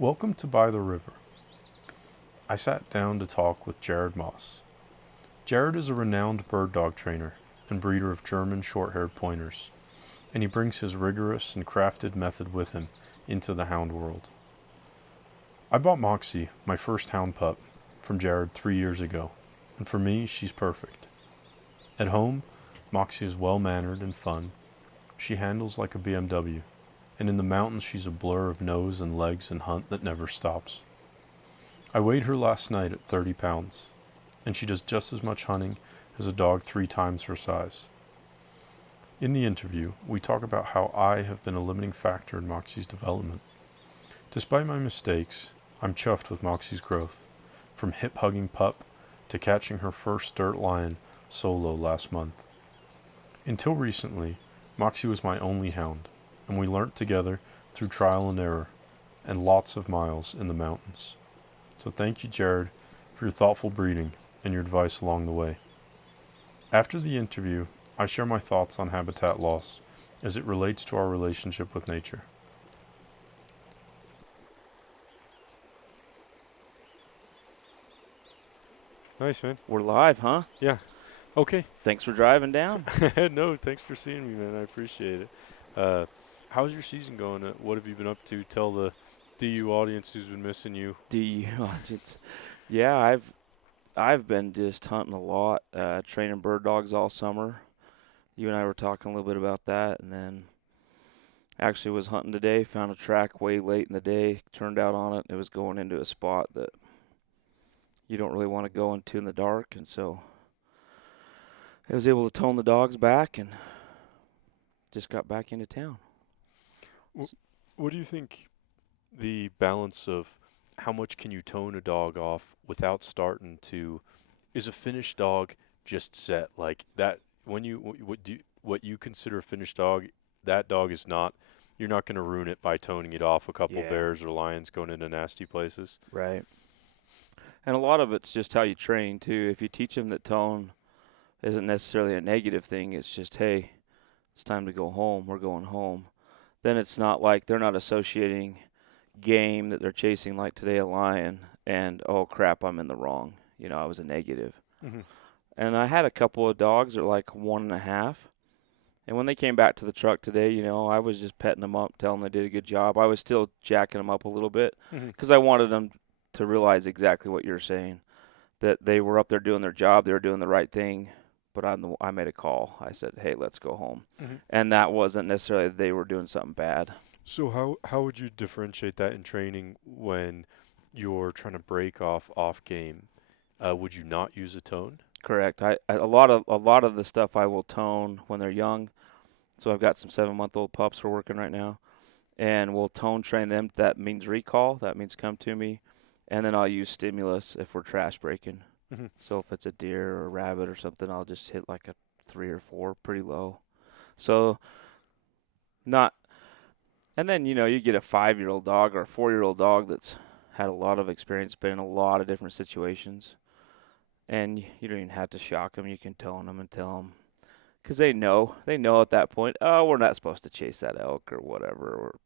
Welcome to By the River. I sat down to talk with Jared Moss. Jared is a renowned bird dog trainer and breeder of German short-haired pointers, and he brings his rigorous and crafted method with him into the hound world. I bought Moxie, my first hound pup, from Jared 3 years ago, and for me, she's perfect. At home, Moxie is well-mannered and fun. She handles like a BMW, and in the mountains she's a blur of nose and legs and hunt that never stops. I weighed her last night at 30 pounds, and she does just as much hunting as a dog 3 times her size. In the interview, we talk about how I have been a limiting factor in Moxie's development. Despite my mistakes, I'm chuffed with Moxie's growth, from hip-hugging pup to catching her first dirt lion solo last month. Until recently, Moxie was my only hound, and we learnt together through trial and error and lots of miles in the mountains. So thank you, Jared, for your thoughtful breeding and your advice along the way. After the interview, I share my thoughts on habitat loss as it relates to our relationship with nature. Nice, man. We're live, huh? Yeah. Okay. Thanks for driving down. No, thanks for seeing me, man. I appreciate it. How's your season going? What have you been up to? Tell the DU audience who's been missing you. Yeah, I've been just hunting a lot, training bird dogs all summer. You and I were talking a little bit about that, and then actually was hunting today. Found a track way late in the day. Turned out on it. It was going into a spot that you don't really want to go into in the dark, and so I was able to tone the dogs back and just got back into town. What do you think the balance of how much can you tone a dog off without starting to, is a finished dog just set like that? When you what you consider a finished dog, that dog is not. You're not going to ruin it by toning it off a couple bears or lions going into nasty places. Right. And a lot of it's just how you train too. If you teach them that tone isn't necessarily a negative thing, it's just, hey, it's time to go home. We're going home. Then it's not like they're not associating game that they're chasing, like today a lion, and oh crap, I'm in the wrong. I was a negative. Mm-hmm. And I had a couple of dogs that are like 1.5. And when they came back to the truck today, I was just petting them up, telling them they did a good job. I was still jacking them up a little bit because I wanted them to realize exactly what you're saying, that they were up there doing their job, they were doing the right thing. But I made a call. I said, hey, let's go home. And that wasn't necessarily that they were doing something bad. So how would you differentiate that in training when you're trying to break off game? Would you not use a tone? Correct. A lot of the stuff I will tone when they're young. So I've got some 7-month-old pups we're working right now, and we'll tone train them. That means recall. That means come to me, and then I'll use stimulus if we're trash breaking. So if it's a deer or a rabbit or something, I'll just hit like a 3 or 4, pretty low. So not, and then you get a 5-year-old dog or a 4-year-old dog that's had a lot of experience, been in a lot of different situations, and you don't even have to shock them. You can tone them and tell them, because they know at that point, oh, we're not supposed to chase that elk or whatever, or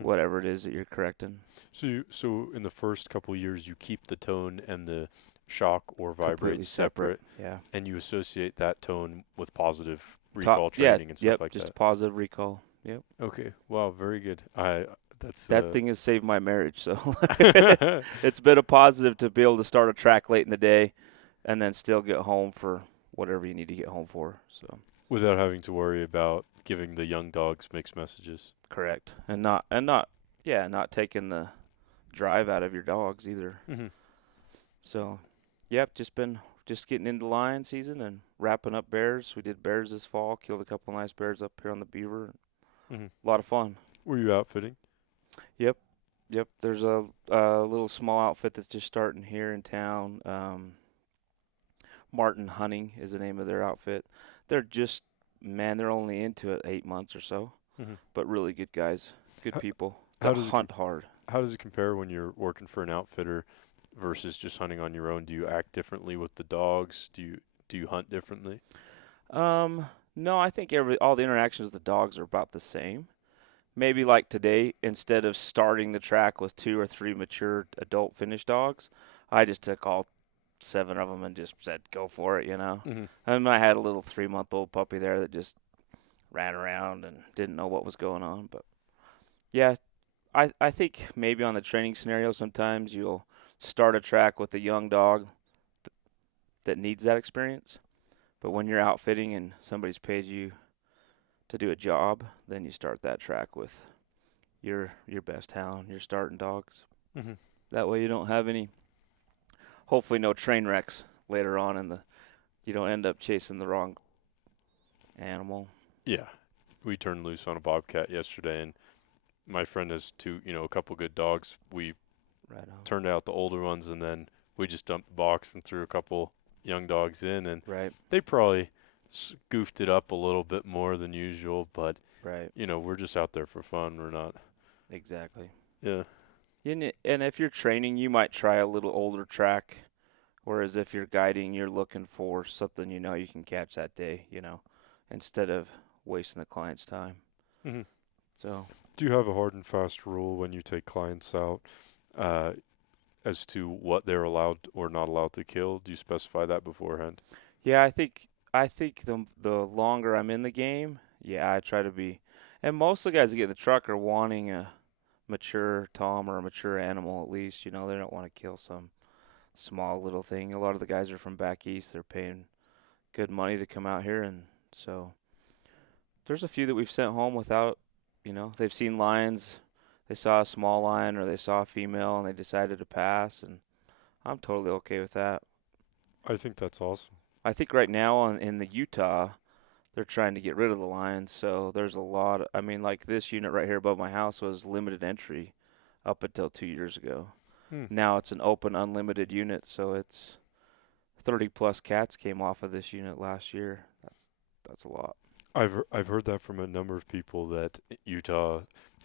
whatever it is that you're correcting. So in the first couple of years, you keep the tone and the shock or vibrate separate. Yeah. And you associate that tone with positive recall training and stuff like that. Just positive recall. Yep. Okay. Wow. Very good. That thing has saved my marriage. So it's been a positive to be able to start a track late in the day, and then still get home for whatever you need to get home for. So without having to worry about giving the young dogs mixed messages. Correct. And not taking the drive out of your dogs either. So, yep, just getting into lion season and wrapping up bears. We did bears this fall, killed a couple nice bears up here on the Beaver. A lot of fun. Were you outfitting? Yep. There's a little small outfit that's just starting here in town. Martin Hunting is the name of their outfit. They're only into it 8 months or so, but really good guys, good people. How does hunt hard? How does it compare when you're working for an outfitter versus just hunting on your own? Do you act differently with the dogs? Do you hunt differently? No, I think all the interactions with the dogs are about the same. maybe like today, instead of starting the track with 2 or 3 mature adult finished dogs, I just took all 7 of them and just said, go for it, you know. Mm-hmm. And I had a little 3-month-old puppy there that just ran around and didn't know what was going on. But yeah, I think maybe on the training scenario, sometimes you'll start a track with a young dog that needs that experience. But when you're outfitting and somebody's paid you to do a job, then you start that track with your best hound, your starting dogs. Mm-hmm. That way you don't have any, hopefully no train wrecks later on you don't end up chasing the wrong animal. Yeah, we turned loose on a bobcat yesterday, and my friend has a couple good dogs. We Right on. turned out the older ones, and then we just dumped the box and threw a couple young dogs in, and Right. they probably goofed it up a little bit more than usual, but Right. we're just out there for fun. We're not. Exactly. Yeah. And if you're training, you might try a little older track, whereas if you're guiding, you're looking for something you can catch that day, instead of wasting the client's time. Mm-hmm. So, Do you have a hard and fast rule when you take clients out as to what they're allowed or not allowed to kill? Do you specify that beforehand? yeah, I think the longer I'm in the game, yeah, I try to be. And most of the guys that get in the truck are wanting a mature tom or a mature animal at least. They don't want to kill some small little thing. A lot of the guys are from back east. They're paying good money to come out here, and so there's a few that we've sent home without, they've seen lions, they saw a small lion or they saw a female and they decided to pass, and I'm totally okay with that. I think that's awesome. I think right now in the Utah, they're trying to get rid of the lions, so there's a lot. I mean, like this unit right here above my house was limited entry up until 2 years ago. Hmm. Now it's an open, unlimited unit, so it's 30 plus cats came off of this unit last year. That's a lot. I've heard that from a number of people that Utah,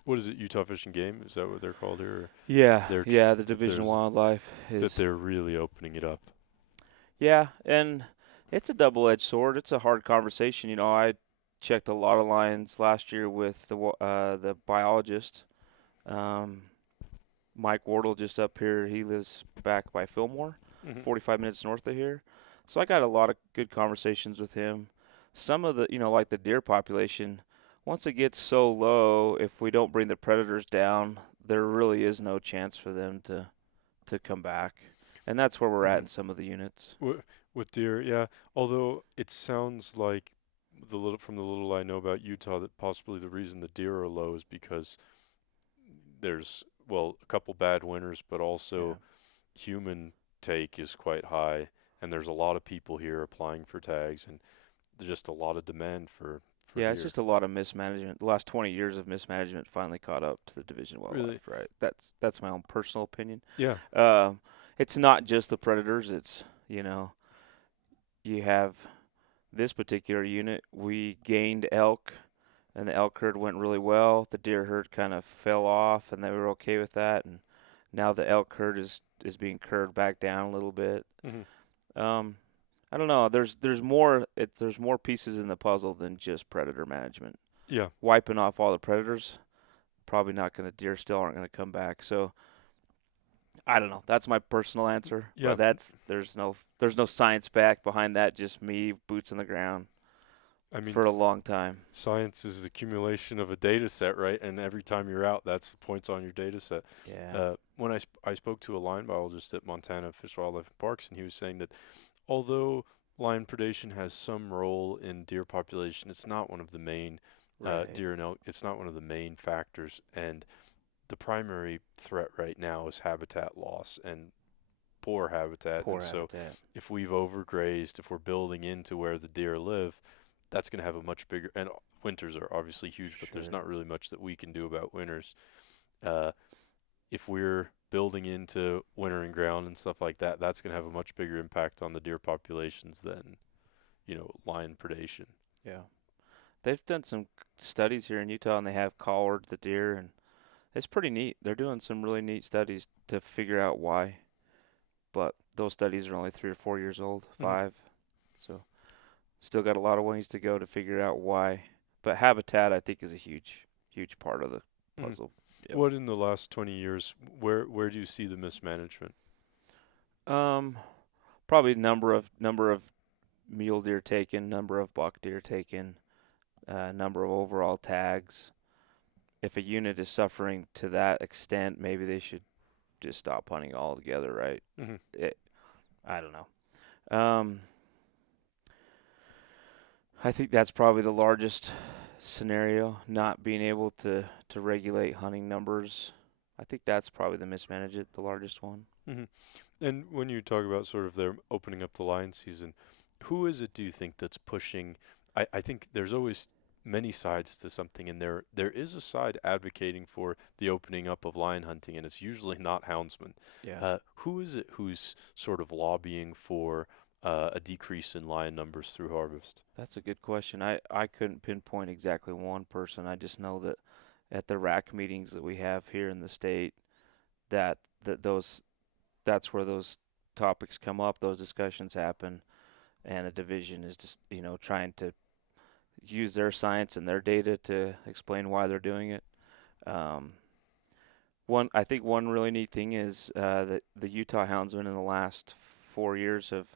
what is it, Utah Fish and Game? Is that what they're called here? Yeah, They're yeah. The Division of Wildlife that is. they're really opening it up. Yeah, and it's a double-edged sword. It's a hard conversation. I checked a lot of lions last year with the biologist, um, Mike Wardle, just up here. He lives back by Fillmore, Mm-hmm. 45 minutes north of here. So I got a lot of good conversations with him. Some of the, like the deer population, once it gets so low, if we don't bring the predators down, there really is no chance for them to come back. And that's where we're at in some of the units. With deer, yeah. Although it sounds like from the little I know about Utah that possibly the reason the deer are low is because there's a couple bad winters, but also human take is quite high, and there's a lot of people here applying for tags, and there's just a lot of demand for Yeah, deer. it's just a lot of mismanagement. The last 20 years of mismanagement finally caught up to the Division of Wildlife, Really? right? That's my own personal opinion. Yeah. It's not just the predators. It's, you have this particular unit. We gained elk, and the elk herd went really well. The deer herd kind of fell off, and they were okay with that. And now the elk herd is being curved back down a little bit. Mm-hmm. I don't know. There's more pieces in the puzzle than just predator management. Yeah. Wiping off all the predators, probably not going to. Deer still aren't going to come back. So I don't know. That's my personal answer. Yeah. But there's no science back behind that. Just me, boots on the ground. I mean, for a long time. Science is the accumulation of a data set, right? And every time you're out, that's the points on your data set. Yeah. When I spoke to a lion biologist at Montana Fish, Wildlife, and Parks, and he was saying that although lion predation has some role in deer population, it's not one of the main Right. deer and elk. It's not one of the main factors, and the primary threat right now is habitat loss and poor habitat. So if we've overgrazed, if we're building into where the deer live, that's going to have a much bigger, and winters are obviously huge, but there's not really much that we can do about winters. If we're building into wintering ground and stuff like that, that's going to have a much bigger impact on the deer populations than, lion predation. Yeah. They've done some studies here in Utah, and they have collared the deer, and it's pretty neat. They're doing some really neat studies to figure out why. But those studies are only 3 or 4 years old, 5. So still got a lot of ways to go to figure out why. But habitat, I think, is a huge huge part of the puzzle. Yep. What in the last 20 years, where do you see the mismanagement? Probably number of mule deer taken, number of buck deer taken, number of overall tags. If a unit is suffering to that extent, maybe they should just stop hunting altogether, right? I don't know. I think that's probably the largest scenario, not being able to regulate hunting numbers. I think that's probably the largest one. And when you talk about sort of their opening up the lion season, who is it, do you think, that's pushing? I think there's always many sides to something, and there is a side advocating for the opening up of lion hunting, and it's usually not houndsmen. Yeah. Who is it who's sort of lobbying for a decrease in lion numbers through harvest? That's a good question. I couldn't pinpoint exactly one person. I just know that at the RAC meetings that we have here in the state, that's where those topics come up, those discussions happen, and the division is just trying to use their science and their data to explain why they're doing it. I think one really neat thing is that the Utah Houndsmen in the last 4 years have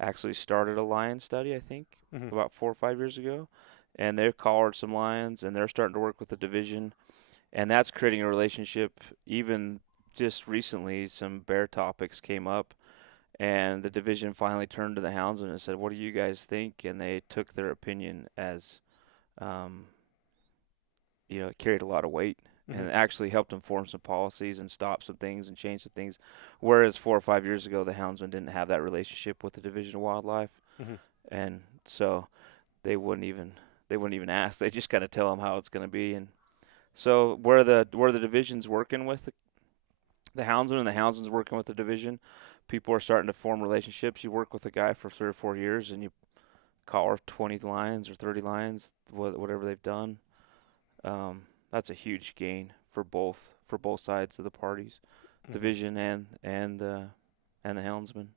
actually started a lion study. I think about 4 or 5 years ago, and they've collared some lions, and they're starting to work with the division, and that's creating a relationship. Even just recently, some bear topics came up, and the division finally turned to the houndsmen and said, "What do you guys think?" And they took their opinion as, it carried a lot of weight, and it actually helped inform some policies and stop some things and change some things. Whereas 4 or 5 years ago, the houndsmen didn't have that relationship with the Division of Wildlife, and so they wouldn't even ask. They just kind of tell them how it's going to be. And so where the division's working with the houndsman and the houndsman's working with the division, people are starting to form relationships. You work with a guy for 3 or 4 years, and you collar 20 lions or 30 lions, whatever they've done. That's a huge gain for both sides of the parties, division and the houndsman.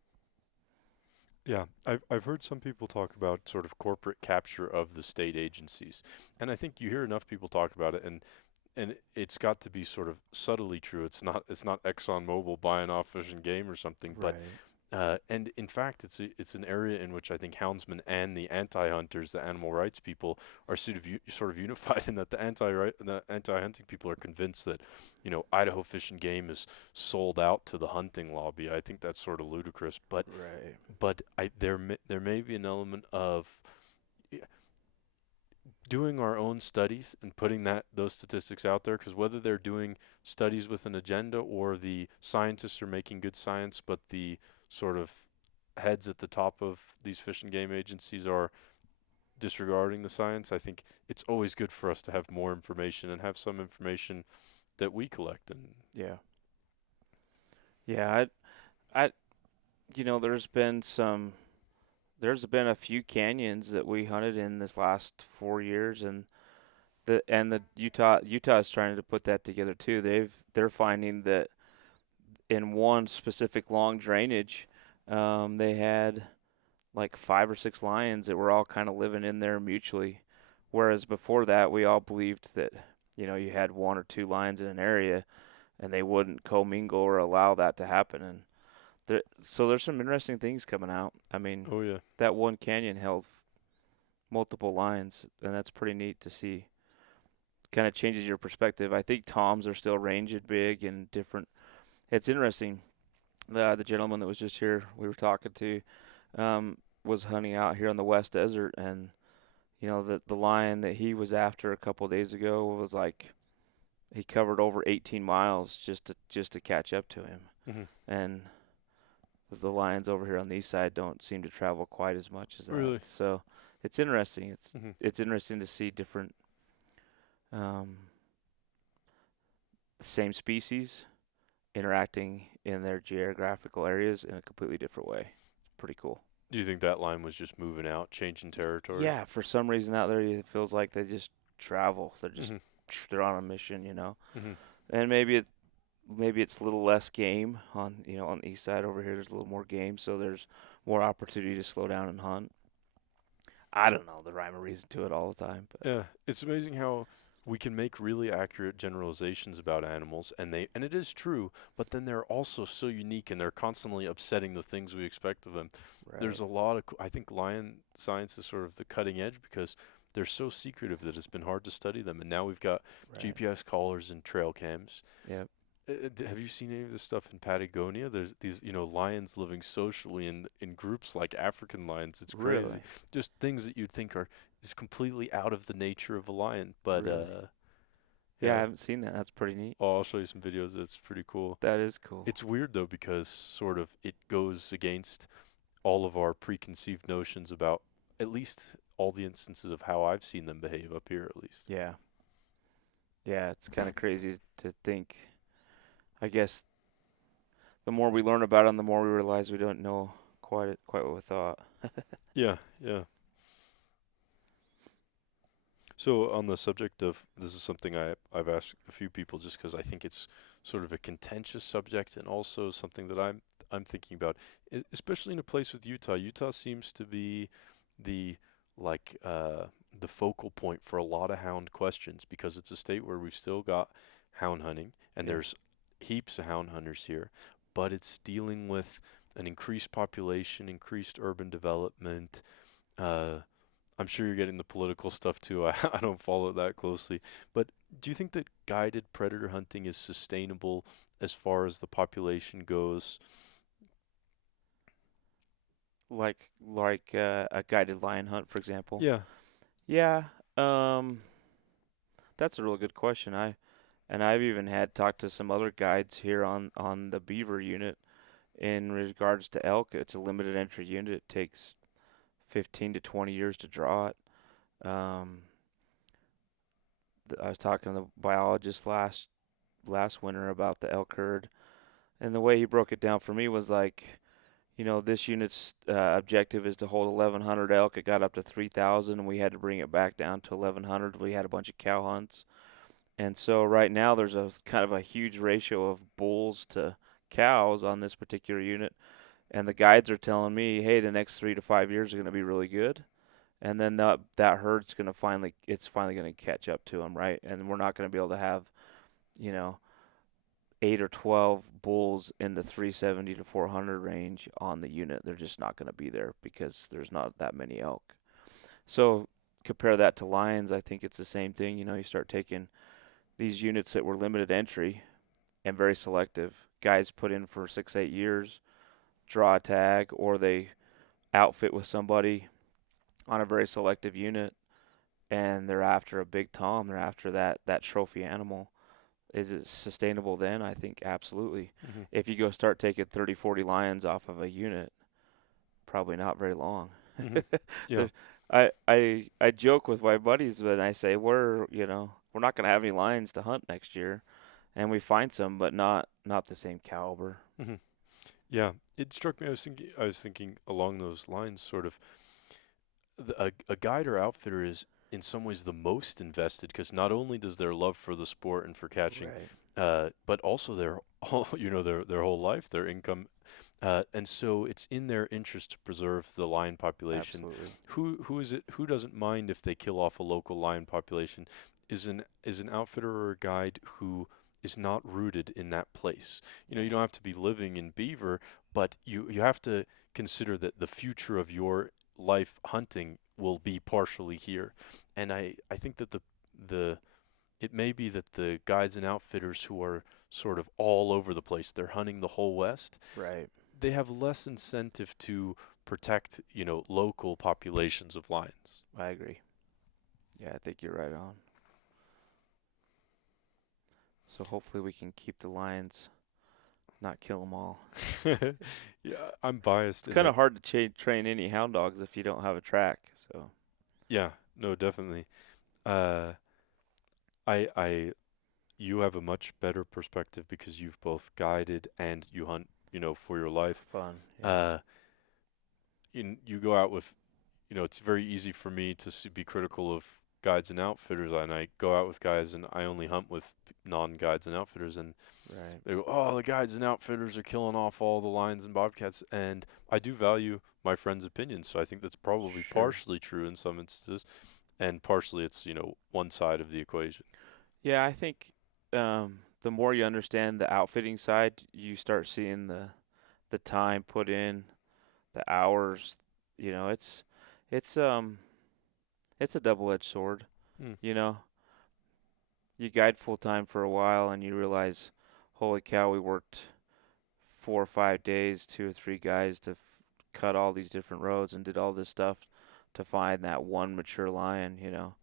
Yeah, I've heard some people talk about sort of corporate capture of the state agencies, and I think you hear enough people talk about it, and it's got to be sort of subtly true. It's not ExxonMobil buying off Fish and Game or something, but and in fact, it's an area in which I think houndsmen and the anti-hunters, the animal rights people, are sort of unified in that the anti-hunting people are convinced that Idaho Fish and Game is sold out to the hunting lobby. I think that's sort of ludicrous, but there may be an element of doing our own studies and putting those statistics out there, because whether they're doing studies with an agenda or the scientists are making good science, but the sort of heads at the top of these fish and game agencies are disregarding the science, I think it's always good for us to have more information and have some information that we collect. And I there's been a few canyons that we hunted in this last 4 years, and the Utah is trying to put that together too. They're finding that in one specific long drainage, they had like 5 or 6 lions that were all kind of living in there mutually, whereas before that we all believed that you had 1 or 2 lions in an area, and they wouldn't commingle or allow that to happen. And so there's some interesting things coming out. I mean, that one canyon held multiple lions, and that's pretty neat to see. Kind of changes your perspective. I think toms are still ranged big and different. It's interesting. The gentleman that was just here, we were talking to, was hunting out here on the West Desert, and the lion that he was after a couple of days ago was like, he covered over 18 miles just to catch up to him, and the lions over here on the east side don't seem to travel quite as much as that. Really? So it's interesting. It's interesting to see different same species interacting in their geographical areas in a completely different way. Pretty cool. Do you think that line was just moving out, changing territory? Yeah, for some reason out there it feels like they just travel. They're just they're on a mission, And maybe it's a little less game on on the east side. Over here there's a little more game, so there's more opportunity to slow down and hunt. I don't know the rhyme or reason to it all the time. But. Yeah, it's amazing how we can make really accurate generalizations about animals, and it is true, but then they're also so unique, and they're constantly upsetting the things we expect of them. There's Right. a lot of I think lion science is sort of the cutting edge because they're so secretive that it's been hard to study them, and now we've got Right. GPS collars and trail cams. Yep. Have you seen any of this stuff in Patagonia? There's these, lions living socially in groups like African lions. It's crazy. Really. Just things that you'd think are is completely out of the nature of a lion. But Really. Yeah, I yeah. haven't seen that. That's pretty neat. Oh, I'll show you some videos. It's pretty cool. That is cool. It's weird though because sort of it goes against all of our preconceived notions about at least all the instances of how I've seen them behave up here at least. Yeah. Yeah, it's kind of crazy to think. I guess the more we learn about them, the more we realize we don't know quite what we thought. Yeah, yeah. So on the subject of this is something I've asked a few people just because I think it's sort of a contentious subject and also something that I'm thinking about, especially in a place with Utah. Utah seems to be the like the focal point for a lot of hound questions because it's a state where we've still got hound hunting and Yeah. there's heaps of hound hunters here, but it's dealing with an increased population, increased urban development. I'm sure you're getting the political stuff too. I don't follow it that closely. But do you think that guided predator hunting is sustainable as far as the population goes? Like a guided lion hunt, for example. Yeah. Yeah. That's a really good question. I've even had talked to some other guides here on the beaver unit in regards to elk. It's a limited entry unit. It takes 15 to 20 years to draw it. I was talking to the biologist last winter about the elk herd, and the way he broke it down for me was like, this unit's objective is to hold 1,100 elk. It got up to 3,000, and we had to bring it back down to 1,100. We had a bunch of cow hunts, and so right now there's a kind of a huge ratio of bulls to cows on this particular unit, and the guides are telling me, hey, the next 3 to 5 years are going to be really good, and then that herd's going to finally going to catch up to them, right? And we're not going to be able to have, you know, 8 or 12 bulls in the 370 to 400 range on the unit. They're just not going to be there because there's not that many elk. So compare that to lions. I think it's the same thing. You start taking these units that were limited entry and very selective. Guys put in for 6-8 years, draw a tag, or they outfit with somebody on a very selective unit, and they're after a big tom. They're after that trophy animal. Is it sustainable then? I think absolutely. Mm-hmm. If you go start taking 30, 40 lions off of a unit, probably not very long. Mm-hmm. Yeah. I joke with my buddies when I say we're not going to have any lions to hunt next year, and we find some, but not the same caliber. Mm-hmm. Yeah. It struck me. I was thinking along those lines, sort of. A guide or outfitter is in some ways the most invested because not only does their love for the sport and for catching, but also their whole, their whole life, their income, and so it's in their interest to preserve the lion population. Absolutely. Who is it? Who doesn't mind if they kill off a local lion population? Is an outfitter or a guide who is not rooted in that place. You don't have to be living in Beaver, but you have to consider that the future of your life hunting will be partially here. And I think that the it may be that the guides and outfitters who are sort of all over the place, they're hunting the whole West. Right. They have less incentive to protect, local populations of lions. I agree. Yeah, I think you're right on. So hopefully we can keep the lions, not kill them all. Yeah, I'm biased. It's kind of hard to train any hound dogs if you don't have a track. So. Yeah, no, definitely. You have a much better perspective because you've both guided and you hunt, for your life. Fun. Yeah. You go out with, it's very easy for me to be critical of guides and outfitters, and I go out with guys and I only hunt with non-guides and outfitters, and right. they go, oh, the guides and outfitters are killing off all the lions and bobcats, and I do value my friend's opinion, so I think that's probably partially true in some instances. and partially it's one side of the equation. Yeah, I think the more you understand the outfitting side, you start seeing the time put in, the hours. You know, it's um it's a double-edged sword. Hmm. You know, you guide full time for a while, and you realize, holy cow, we worked 4 or 5 days, 2 or 3 guys to cut all these different roads and did all this stuff to find that one mature lion. You know,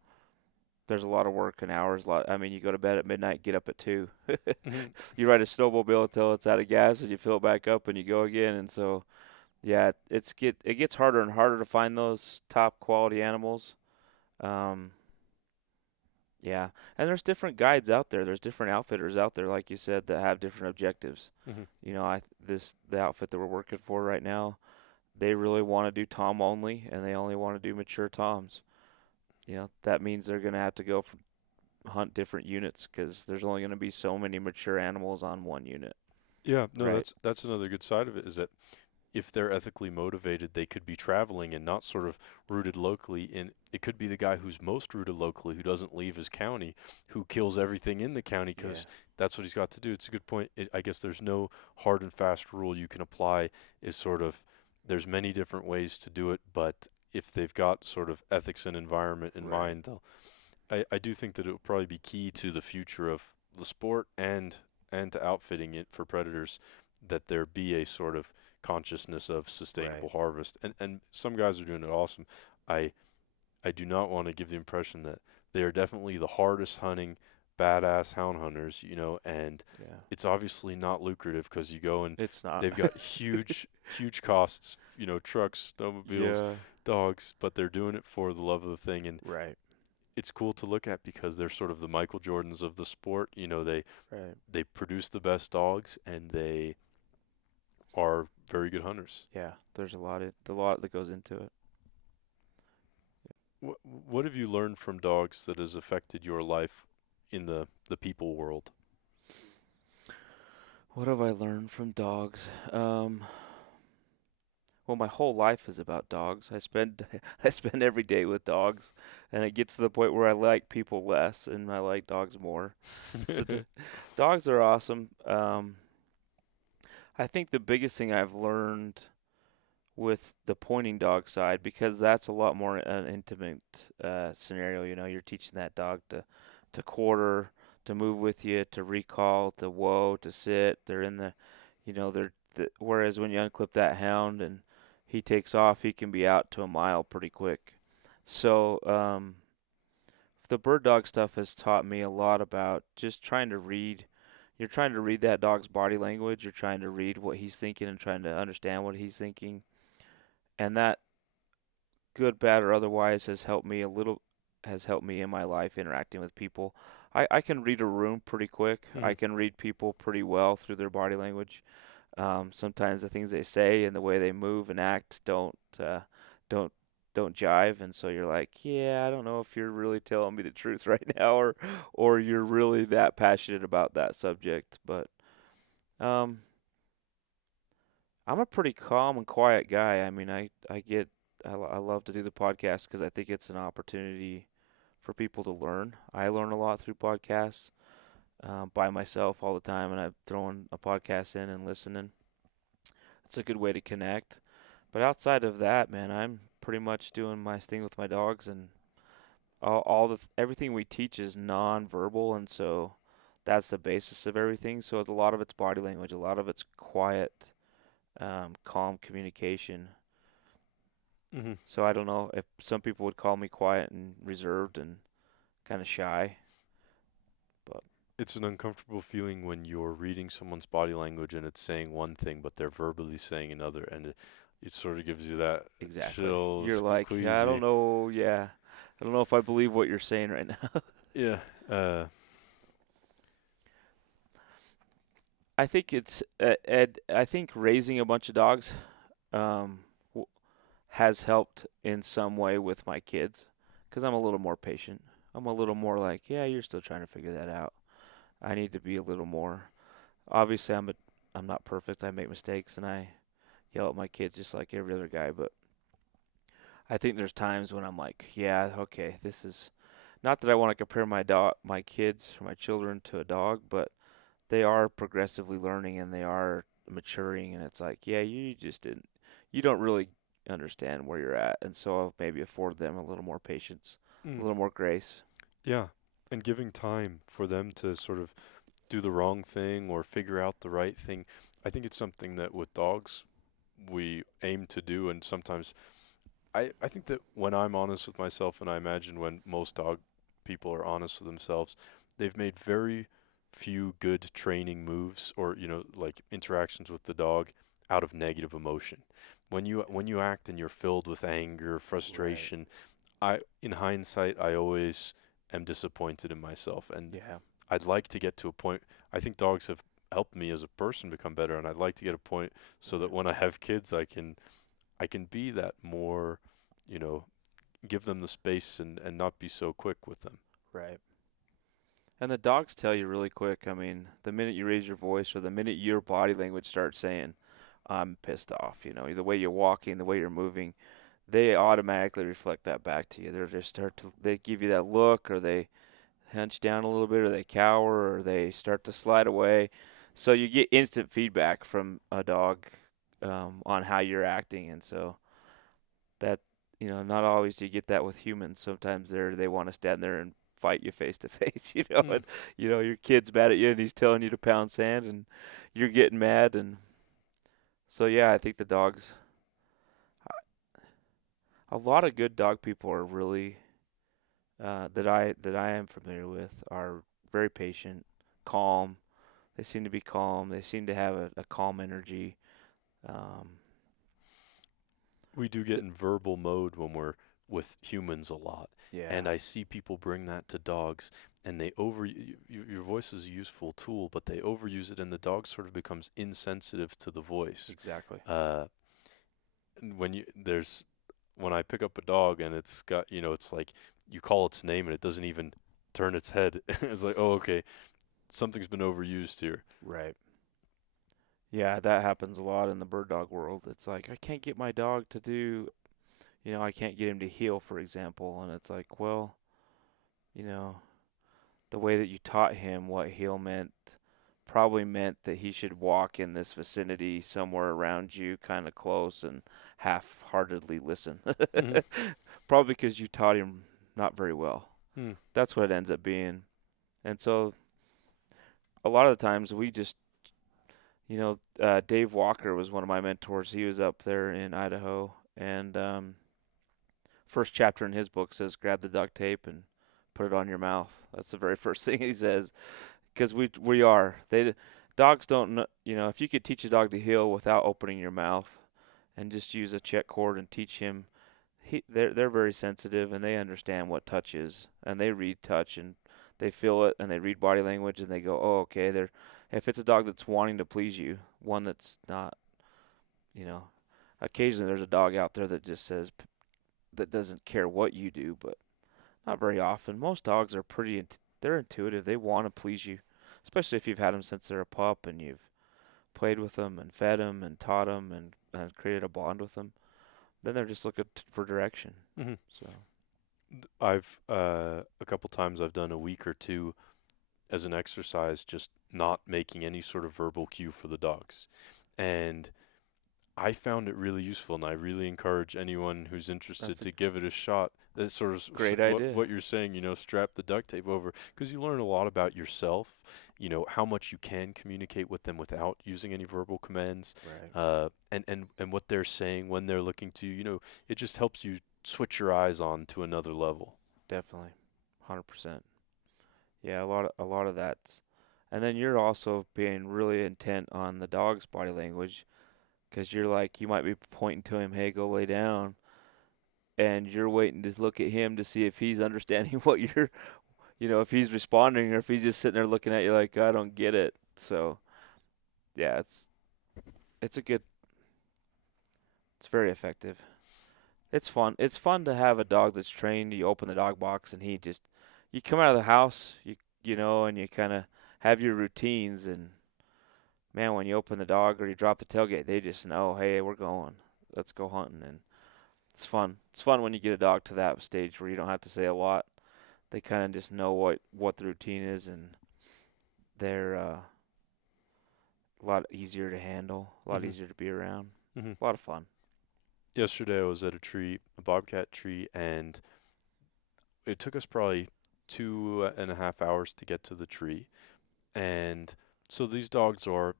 there's a lot of work and hours. I mean, you go to bed at midnight, get up at 2. Mhm. You ride a snowmobile until it's out of gas, and you fill it back up, and you go again. And so, yeah, it gets harder and harder to find those top quality animals. Um, yeah, and there's different guides out there. There's different outfitters out there, like you said, that have different objectives. Mhm. You know, the outfit that we're working for right now, they really want to do tom only, and they only want to do mature toms. You know, that means they're going to have to go hunt different units because there's only going to be so many mature animals on one unit. Yeah, no, Right. that's another good side of it is that if they're ethically motivated, they could be traveling and not sort of rooted locally. And it could be the guy who's most rooted locally, who doesn't leave his county, who kills everything in the county Yeah. because that's what he's got to do. It's a good point. I guess there's no hard and fast rule you can apply. Is sort of there's many different ways to do it, but if they've got sort of ethics and environment in Right. mind, I do think that it would probably be key to the future of the sport and to outfitting it for predators that there be a sort of consciousness of sustainable Right. harvest. And some guys are doing it awesome. I I do not want to give the impression that they are definitely the hardest hunting badass hound hunters, and Yeah. it's obviously not lucrative because you go and It's not. they've got huge costs, trucks, snowmobiles, Yeah. dogs, but they're doing it for the love of the thing. And Right. it's cool to look at because they're sort of the Michael Jordans of the sport. Right. They produce the best dogs and they are very good hunters. Yeah. There's a lot that goes into it. What have you learned from dogs that has affected your life in the people world? What have I learned from dogs? Well, my whole life is about dogs. I spend every day with dogs, and it gets to the point where I like people less and I like dogs more. So dogs are awesome. I think the biggest thing I've learned with the pointing dog side, because that's a lot more an intimate scenario. You know, you're teaching that dog to quarter, to move with you, to recall, to whoa, to sit. They're in the, whereas when you unclip that hound and he takes off, he can be out to a mile pretty quick. So the bird dog stuff has taught me a lot about just trying to read. You're trying to read that dog's body language. You're trying to read what he's thinking and trying to understand what he's thinking, and that, good, bad, or otherwise, has helped me in my life interacting with people. I can read a room pretty quick. I Mhm. can read people pretty well through their body language. Sometimes the things they say and the way they move and act don't don't jive, and so you're like, yeah, I don't know if you're really telling me the truth right now, or you're really that passionate about that subject. But um, I'm a pretty calm and quiet guy. I mean, I love to do the podcast because I think it's an opportunity for people to learn. I learn a lot through podcasts by myself all the time, and I'm throwing a podcast in and listening. It's a good way to connect. But outside of that, man, I'm pretty much doing my thing with my dogs, and everything we teach is non-verbal, and so that's the basis of everything. So it's a lot of it's body language, a lot of it's quiet, calm communication. Mhm. So I don't know if some people would call me quiet and reserved and kind of shy, but It's an uncomfortable feeling when you're reading someone's body language and it's saying one thing, but they're verbally saying another, and it sort of gives you that exactly. You're chills, like, yeah, I don't queasy. know, yeah, I don't know if I believe what you're saying right now. Yeah. I think it's Ed. I think raising a bunch of dogs um, has helped in some way with my kids because I'm a little more patient. I'm a little more like, yeah, you're still trying to figure that out. I need to be a little more. Obviously, I'm not perfect. I make mistakes and I yell at my kids just like every other guy. But I think there's times when I'm like, yeah, okay, this is not that I want to compare my kids or my children to a dog, but they are progressively learning and they are maturing, and it's like, yeah, you don't really understand where you're at, and so I'll maybe afford them a little more patience, a Mm. little more grace. Yeah, and giving time for them to sort of do the wrong thing or figure out the right thing. I think it's something that with dogs we aim to do, and sometimes I think that when I'm honest with myself, and I imagine when most dog people are honest with themselves, they've made very few good training moves or, like interactions with the dog out of negative emotion. When you act and you're filled with anger, Right. frustration, in hindsight, I always am disappointed in myself, and Yeah. I'd like to get to a point. I think dogs have helped me as a person become better, and I'd like to get a point so that Right. when I have kids, I can be that more, you know, give them the space and not be so quick with them. Right. And the dogs tell you really quick. I mean, the minute you raise your voice or the minute your body language starts saying, I'm pissed off, the way you're walking, the way you're moving, they automatically reflect that back to you. They give you that look, or they hunch down a little bit, or they cower, or they start to slide away. So you get instant feedback from a dog on how you're acting, and so that not always do you get that with humans. Sometimes they want to stand there and fight you face to face, Mm. and your kid's mad at you and he's telling you to pound sand and you're getting mad, and so yeah, I think the dogs, a lot of good dog people are really that I am familiar with are very patient, calm. They seem to be calm. They seem to have a calm energy. Um, We do get in verbal mode when we're with humans a lot, yeah, and I see people bring that to dogs, and they your voice is a useful tool, but they overuse it, and the dog sort of becomes insensitive to the voice. exactly. Uh, when I pick up a dog and it's got, it's like you call its name and it doesn't even turn its head. It's like, oh, okay, something's been overused here. Right. Yeah, that happens a lot in the bird dog world. It's like I can't get my dog to do, I can't get him to heel, for example, and it's like, well, you know, the way that you taught him what heel meant probably meant that he should walk in this vicinity somewhere around you, kind of close, and half-heartedly listen. Hmm. Probably because you taught him not very well. Hmm. That's what it ends up being. And so a lot of the times we just, Dave Walker was one of my mentors. He was up there in Idaho, and first chapter in his book says, "Grab the duct tape and put it on your mouth." That's the very first thing he says, because we are they dogs don't if you could teach a dog to heel without opening your mouth and just use a check cord and teach him, they're very sensitive and they understand what touch is, and they read touch and they feel it and they read body language and they go, oh, okay, they're if it's a dog that's wanting to please you, one that's not, you know occasionally there's a dog out there that just says that doesn't care what you do, but not very often. Most dogs are they're intuitive. They want to please you, especially if you've had them since they're a pup and you've played with them and fed them and taught them and created a bond with them. Then they're just looking for direction. Hmm. So, I've a couple times I've done a week or two as an exercise, just not making any sort of verbal cue for the dogs, and I found it really useful, and I really encourage anyone who's interested that's a to give it a shot. That's sort of great what idea. what you're saying, strap the duct tape over, because you learn a lot about yourself, how much you can communicate with them without using any verbal commands, Right. and what they're saying when they're looking to you. It just helps you switch your eyes on to another level. Definitely. 100%. Yeah, a lot of that. And then you're also being really intent on the dog's body language, because you're like, you might be pointing to him, hey, go lay down, and you're waiting to look at him to see if he's understanding what if he's responding or if he's just sitting there looking at you like, I don't get it. So, yeah, it's a good, it's very effective. It's fun. It's fun to have a dog that's trained. You open the dog box and you come out of the house, and you kind of have your routines. And man, when you open the dog or you drop the tailgate, they just know, hey, we're going. Let's go hunting. And It's fun. It's fun when you get a dog to that stage where you don't have to say a lot. They kind of just know what the routine is, and they're a lot easier to handle, a lot Hmm. easier to be around. Hmm. A lot of fun. Yesterday I was at a bobcat tree, and it took us probably 2.5 hours to get to the tree. And so these dogs are,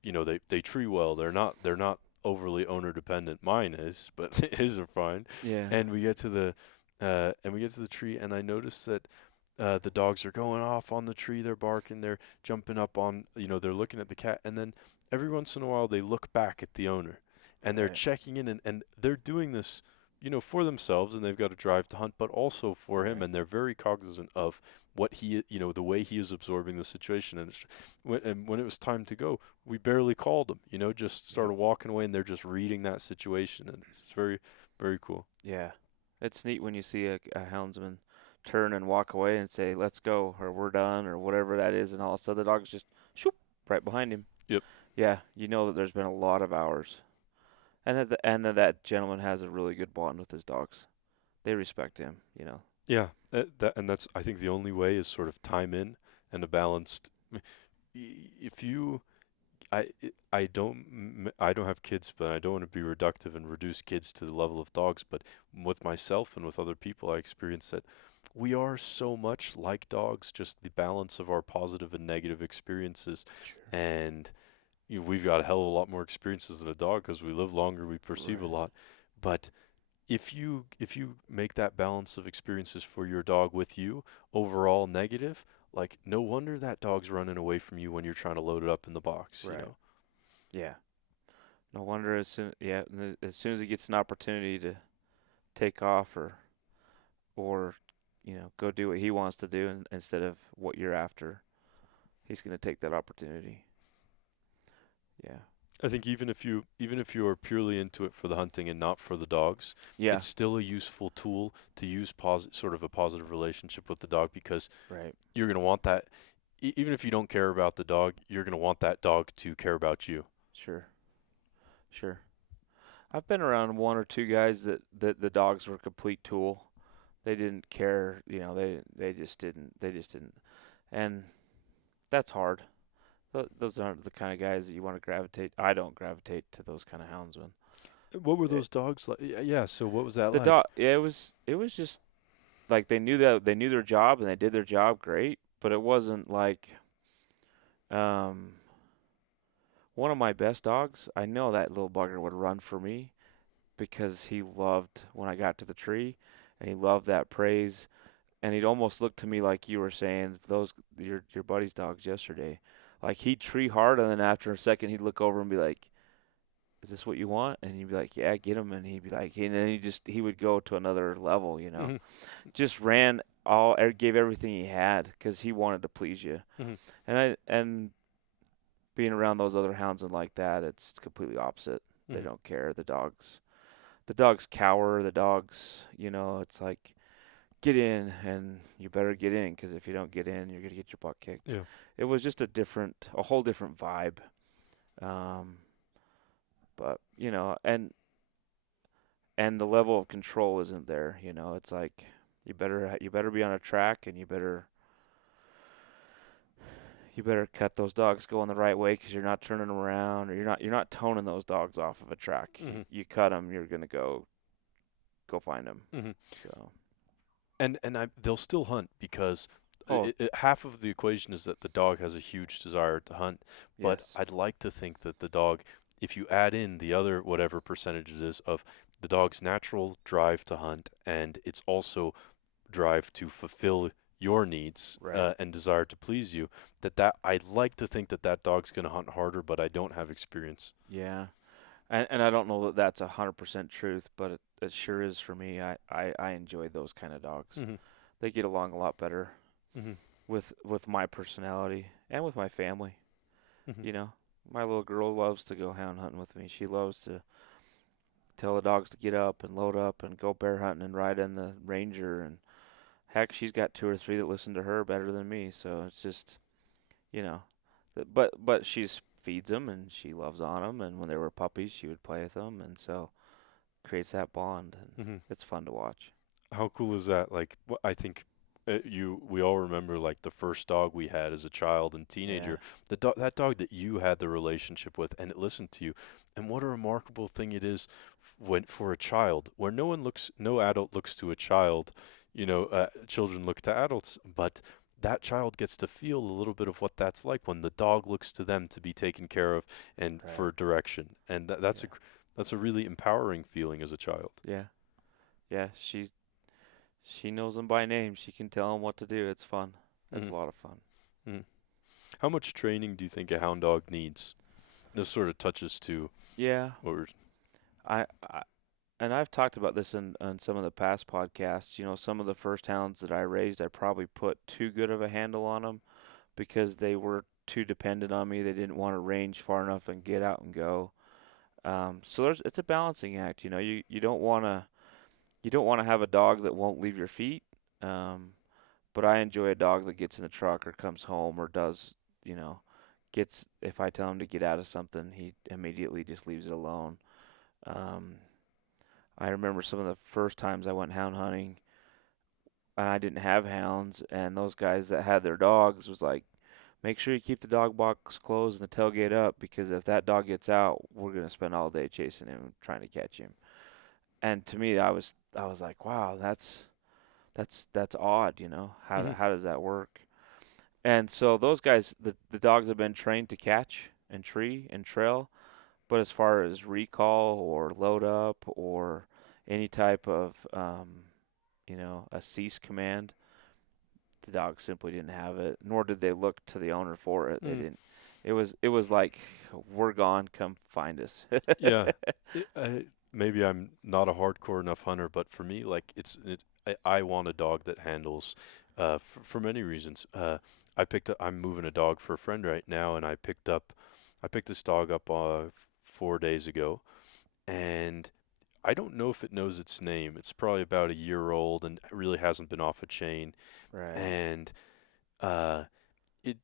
they tree well. They're not overly owner dependent. Mine is, but his are fine. Yeah. And we get to the tree, and I noticed that the dogs are going off on the tree. They're barking. They're jumping up on. They're looking at the cat, and then every once in a while they look back at the owner, and they're Right. checking in, and they're doing this. For themselves, and they've got to drive to hunt, but also for him, Right. and they're very cognizant of what the way he is absorbing the situation. And when it was time to go, we barely called him, just Yep. started walking away, and they're just reading that situation, and it's very, very cool. Yeah. It's neat when you see a houndsman turn and walk away and say, "Let's go," or "We're done," or whatever that is, and all of a sudden the dog's just shoop right behind him. Yep. Yeah, you know that there's been a lot of hours, and that gentleman has a really good bond with his dogs. They respect him. Yeah, and that's, I think, the only way is sort of time in and a balanced. If you, I don't have kids, but I don't want to be reductive and reduce kids to the level of dogs. But with myself and with other people, I experience that we are so much like dogs. Just the balance of our positive and negative experiences, Sure. and we've got a hell of a lot more experiences than a dog because we live longer, we perceive a Right. lot. But if you make that balance of experiences for your dog with you overall negative, like, no wonder that dog's running away from you when you're trying to load it up in the box, Right. Yeah. No wonder as soon as he gets an opportunity to take off or go do what he wants to do instead of what you're after, he's going to take that opportunity. Yeah. I think even if you are purely into it for the hunting and not for the dogs, Yeah. it's still a useful tool to use sort of a positive relationship with the dog, because Right. you're going to want that. Even if you don't care about the dog, you're going to want that dog to care about you. Sure. Sure. I've been around one or two guys that the dogs were a complete tool. They didn't care, they just didn't. They just didn't. And that's hard. Those aren't the kind of guys that you want to gravitate. I don't gravitate to those kind of houndsmen. What were It, those dogs like? Yeah, so what was that the dog, like? yeah, it was just like they knew their job and they did their job great, but it wasn't like um one of my best dogs. I know that little bugger would run for me because he loved when I got to the tree, and he loved that praise, and he'd almost look to me like you were saying those your buddy's dogs yesterday. Like he'd tree hard, and then after a second he'd look over and be like, "Is this what you want?" And he'd be like, "Yeah, get him." And he'd be like, and then he would go to another level. Hmm. Just ran gave everything he had because he wanted to please you. Hmm. And being around those other houndsmen like that, it's completely opposite. They Hmm. don't care. The dogs cower. The dogs, it's like, get in, and you better get in, because if you don't get in, you're gonna get your butt kicked. Yeah. It was just a whole different vibe. Um, but and the level of control isn't there. It's like you better be on a track, and you better cut those dogs going the right way, because you're not turning them around, or you're not toning those dogs off of a track. You, Hmm. you cut them, you're gonna go find them. Hmm. So And they'll still hunt, because oh half of the equation is that the dog has a huge desire to hunt. But yes, I'd like to think that the dog, if you add in the other whatever percentage it is of the dog's natural drive to hunt, and it's also drive to fulfill your needs, right, and desire to please you, that I'd like to think that that dog's going to hunt harder, but I don't have experience. yeah, and I don't know that that's 100% truth, but it sure is for me. I enjoy those kind of dogs. Hmm. They get along a lot better Hmm. with my personality and with my family. Hmm. You know, my little girl loves to go hound hunting with me. She loves to tell the dogs to get up and load up and go bear hunting and ride in the Ranger. And heck, she's got two or three that listen to her better than me. So it's just, you know, but she feeds them and she loves on them. And when they were puppies, she would play with them. And so creates that bond, and Hmm. it's fun to watch. How cool is that? Like, I think we all remember like the first dog we had as a child and Yeah, teenager. That dog that you had the relationship with, and it listened to you. And what a remarkable thing it is when for a child, where no adult looks to a child. Children look to adults, but that child gets to feel a little bit of what that's like when the dog looks to them to be taken care of and right. for direction. And Yeah, that's a really empowering feeling as a child. yeah, yeah. She knows them by name. She can tell them what to do. It's fun. It's a Hmm. lot of fun. Hmm. How much training do you think a hound dog needs? This sort of touches to Yeah, what we're. I and I've talked about this in some of the past podcasts. You know, some of the first hounds that I raised, I probably put too good of a handle on them because they were too dependent on me. They didn't want to range far enough and get out and go. So it's a balancing act. You know, you don't want to have a dog that won't leave your feet. Um, but I enjoy a dog that gets in the truck or comes home or does, you know, gets if I tell him to get out of something, he immediately just leaves it alone. Um, I remember some of the first times I went hound hunting and I didn't have hounds, and those guys that had their dogs was like, make sure you keep the dog box closed and the tailgate up because if that dog gets out, we're gonna spend all day chasing him, trying to catch him. And to me, I was like, wow, that's odd, you know. Hmm. How does that work? And so those guys, the dogs have been trained to catch and tree and trail, but as far as recall or load up or any type of a cease command, the dogs simply didn't have it, nor did they look to the owner for it. They Mm. didn't. It was like, we're gone, come find us. Yeah. Maybe I'm not a hardcore enough hunter, but for me, like I want a dog that handles, for many reasons. I'm moving a dog for a friend right now, and I picked this dog up 4 days ago, and I don't know if it knows its name. It's probably about a year old and really hasn't been off a chain. Right. And uh, it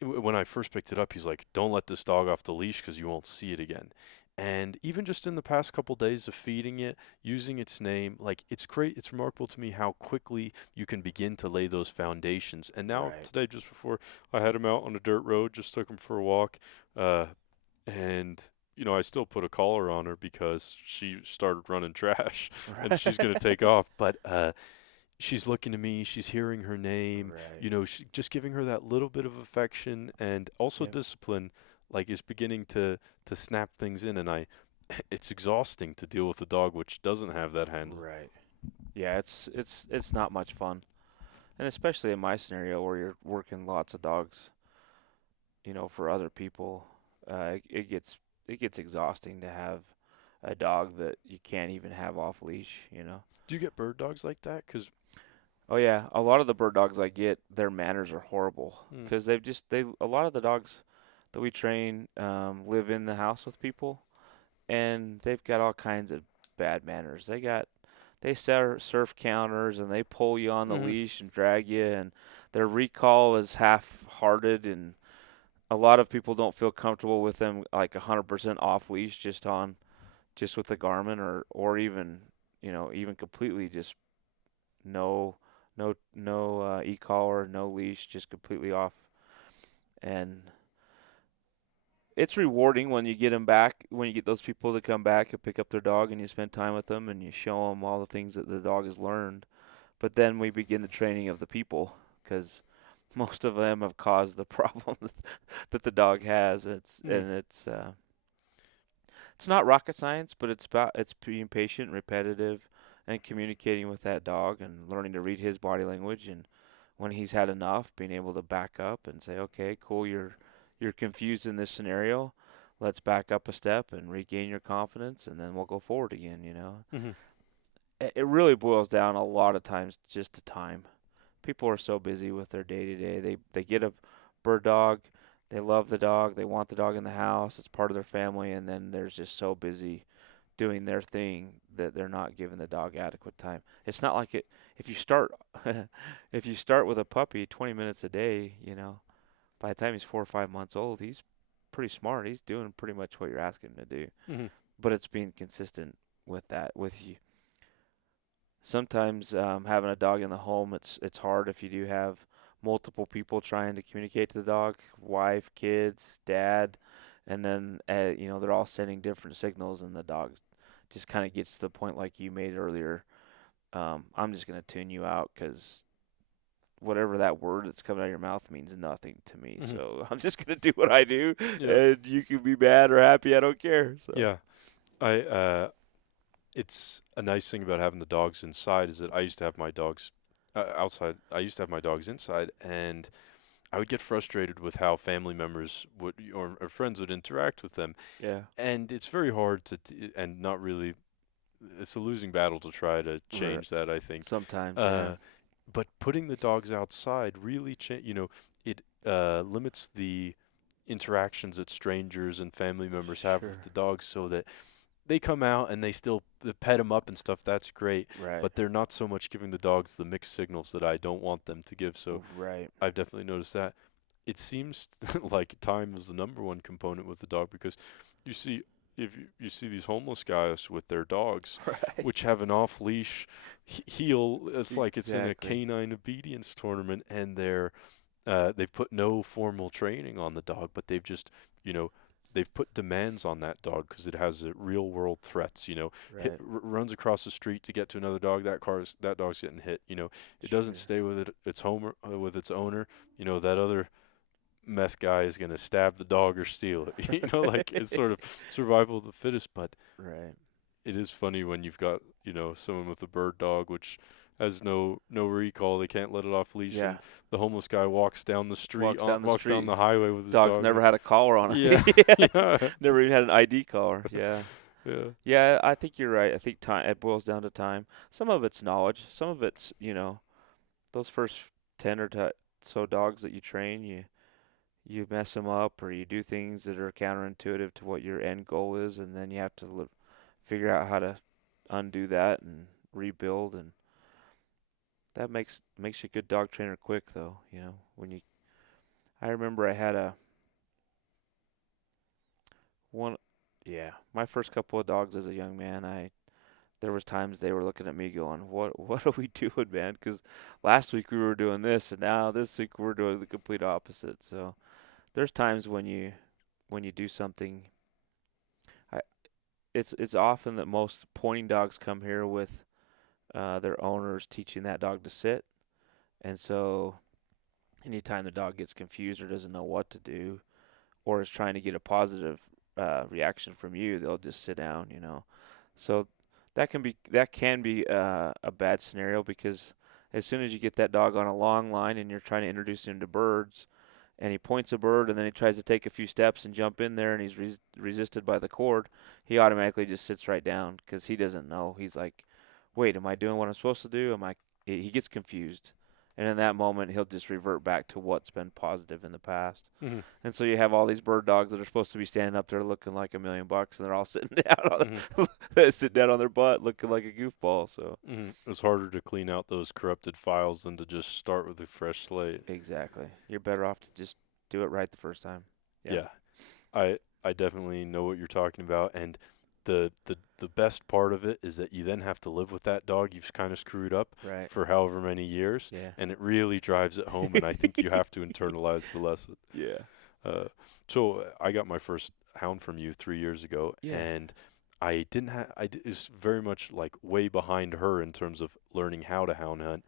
when I first picked it up, he's like, "Don't let this dog off the leash because you won't see it again." And even just in the past couple days of feeding it, using its name, like it's great. It's remarkable to me how quickly you can begin to lay those foundations. And now Right. today, just before I had him out on a dirt road, just took him for a walk, uh, and I still put a collar on her because she started running trash, and she's gonna take off. But she's looking to me, she's hearing her name, Right. just giving her that little bit of affection and also Yep. discipline, like is beginning to snap things in, and I, it's exhausting to deal with a dog which doesn't have that handle. Right. Yeah, it's not much fun. And especially in my scenario where you're working lots of dogs, for other people, it gets exhausting to have a dog that you can't even have off leash. Do you get bird dogs like that? Cause Oh yeah, a lot of the bird dogs I get, their manners are horrible mm, because a lot of the dogs that we train live in the house with people, and they've got all kinds of bad manners. They surf counters and they pull you on the hmm. leash and drag you, and their recall is half-hearted, and a lot of people don't feel comfortable with them like 100% off leash just with the Garmin or even even completely just no e-collar, no leash, just completely off. And it's rewarding when you get them back, when you get those people to come back and pick up their dog and you spend time with them and you show them all the things that the dog has learned. But then we begin the training of the people because most of them have caused the problem that the dog has. Mm, It's not rocket science, but it's being patient, repetitive, and communicating with that dog and learning to read his body language, and when he's had enough, being able to back up and say, "Okay, cool, you're confused in this scenario. Let's back up a step and regain your confidence, and then we'll go forward again." hmm. It really boils down a lot of times just to time. People are so busy with their day to day. They get a bird dog, they love the dog, they want the dog in the house, it's part of their family, and then they're just so busy doing their thing that they're not giving the dog adequate time. It's not like it if you start if you start with a puppy 20 minutes a day, by the time he's 4 or 5 months old, he's pretty smart. He's doing pretty much what you're asking him to do. Hmm. But it's being consistent with that. With you, sometimes having a dog in the home, it's hard if you do have multiple people trying to communicate to the dog, wife, kids, dad, and then they're all sending different signals, and the dog just kind of gets to the point like you made earlier. I'm just gonna tune you out because whatever that word that's coming out of your mouth means nothing to me. Mhm. So I'm just gonna do what I do, Yeah. and you can be mad or happy. I don't care. So Yeah. I it's a nice thing about having the dogs inside is that I used to have my dogs outside. I used to have my dogs inside, and I would get frustrated with how family members would or friends would interact with them, yeah, and it's very hard and not really. It's a losing battle to try to right. change that, I think. Sometimes, yeah, Uh, but putting the dogs outside really, it limits the interactions that strangers and family members have sure, with the dogs, so that they come out and they pet them up and stuff. That's great, right, but they're not so much giving the dogs the mixed signals that I don't want them to give. So right, I've definitely noticed that. It seems like time is the number one component with the dog because you see if you see these homeless guys with their dogs, right. which have an off leash heel. It's like it's in a Exactly. canine obedience tournament, and they've put no formal training on the dog, but they've just you know they've put demands on that dog because it has real world threats. Right. Runs across the street to get to another dog. That dog's getting hit. It doesn't Sure. stay with its owner. That other meth guy is gonna stab the dog or steal it. Like it's sort of survival of the fittest. But Right. it is funny when you've got someone with a bird dog which has no recall. They can't let it off leash, Yeah. and the homeless guy walks down the street, walks down the highway with his Dog's dog. never had a collar on Yeah, it. Yeah. yeah, Never even had an ID collar. Yeah. yeah. Yeah, I think you're right. I think time it boils down to time. Some of it's knowledge. Some of it's, those first 10 or so dogs that you train, you mess them up or you do things that are counterintuitive to what your end goal is, and then you have to figure out how to undo that and rebuild, and that makes you a good dog trainer quick though. When you I remember I had a one yeah, my first couple of dogs as a young man, there was times they were looking at me going, what are we doing, man? Because last week we were doing this, and now this week we're doing the complete opposite. So there's times when you do something. I it's often that most pointing dogs come here with their owners teaching that dog to sit, and so anytime the dog gets confused or doesn't know what to do, or is trying to get a positive reaction from you, they'll just sit down. So that can be a bad scenario because as soon as you get that dog on a long line and you're trying to introduce him to birds, and he points a bird and then he tries to take a few steps and jump in there and he's resisted by the cord, he automatically just sits right down because he doesn't know. He's like, "Wait, am I doing what I'm supposed to do? Am I?" He gets confused, and in that moment he'll just revert back to what's been positive in the past. Mhm, And so you have all these bird dogs that are supposed to be standing up there looking like $1,000,000, and they're all sitting down mhm, sitting down on their butt looking like a goofball. So mhm. It's harder to clean out those corrupted files than to just start with a fresh slate. exactly, you're better off to just do it right the first time. Yeah. Yeah, I definitely know what you're talking about, and the best part of it is that you then have to live with that dog you've kind of screwed up Right. for however many years, Yeah. and it really drives it home. And I think you have to internalize the lesson. Yeah. So I got my first hound from you 3 years ago, Yeah. and I didn't have. Is very much like way behind her in terms of learning how to hound hunt,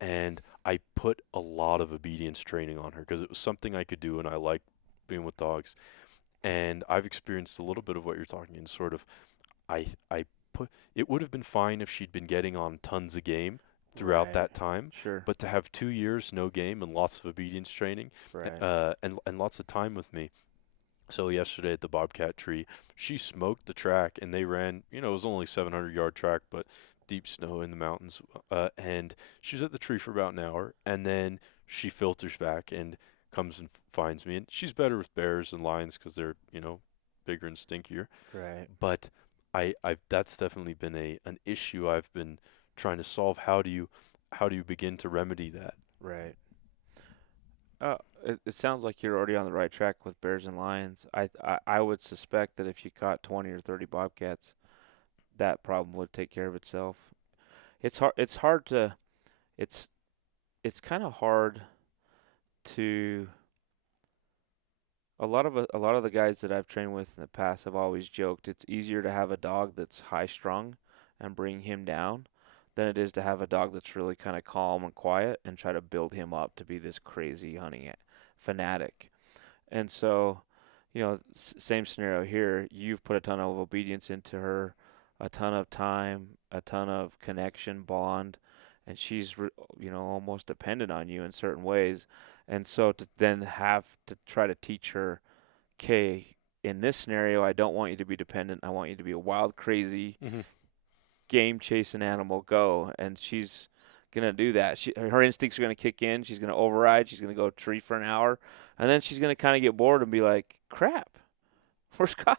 and I put a lot of obedience training on her because it was something I could do, and I like being with dogs. And I've experienced a little bit of what you're talking in sort of I put it would have been fine if she'd been getting on tons of game throughout Right. that time, Sure. but to have 2 years no game and lots of obedience training, Right. and lots of time with me. So yesterday at the Bobcat tree, she smoked the track and they ran. It was only 700-yard track, but deep snow in the mountains. And she was at the tree for about an hour, and then she filters back and comes and finds me. And she's better with bears and lions because they're bigger and stinkier. Right. But I've that's definitely been an issue I've been trying to solve. How do you begin to remedy that? Right. It sounds like you're already on the right track with bears and lions. I would suspect that if you caught 20 or 30 bobcats, that problem would take care of itself. It's hard. It's hard to. It's it's kind of hard to. A lot of the guys that I've trained with in the past have always joked it's easier to have a dog that's high strung and bring him down than it is to have a dog that's really kind of calm and quiet and try to build him up to be this crazy hunting fanatic. And so, same scenario here. You've put a ton of obedience into her, a ton of time, a ton of connection, bond, and she's, almost dependent on you in certain ways. And so to then have to try to teach her, okay, in this scenario, I don't want you to be dependent. I want you to be a wild, crazy, game chasing animal. Go, and she's gonna do that. Her instincts are gonna kick in. She's gonna override. She's gonna go tree for an hour, and then she's gonna kind of get bored and be like, "Crap, where's Kyle?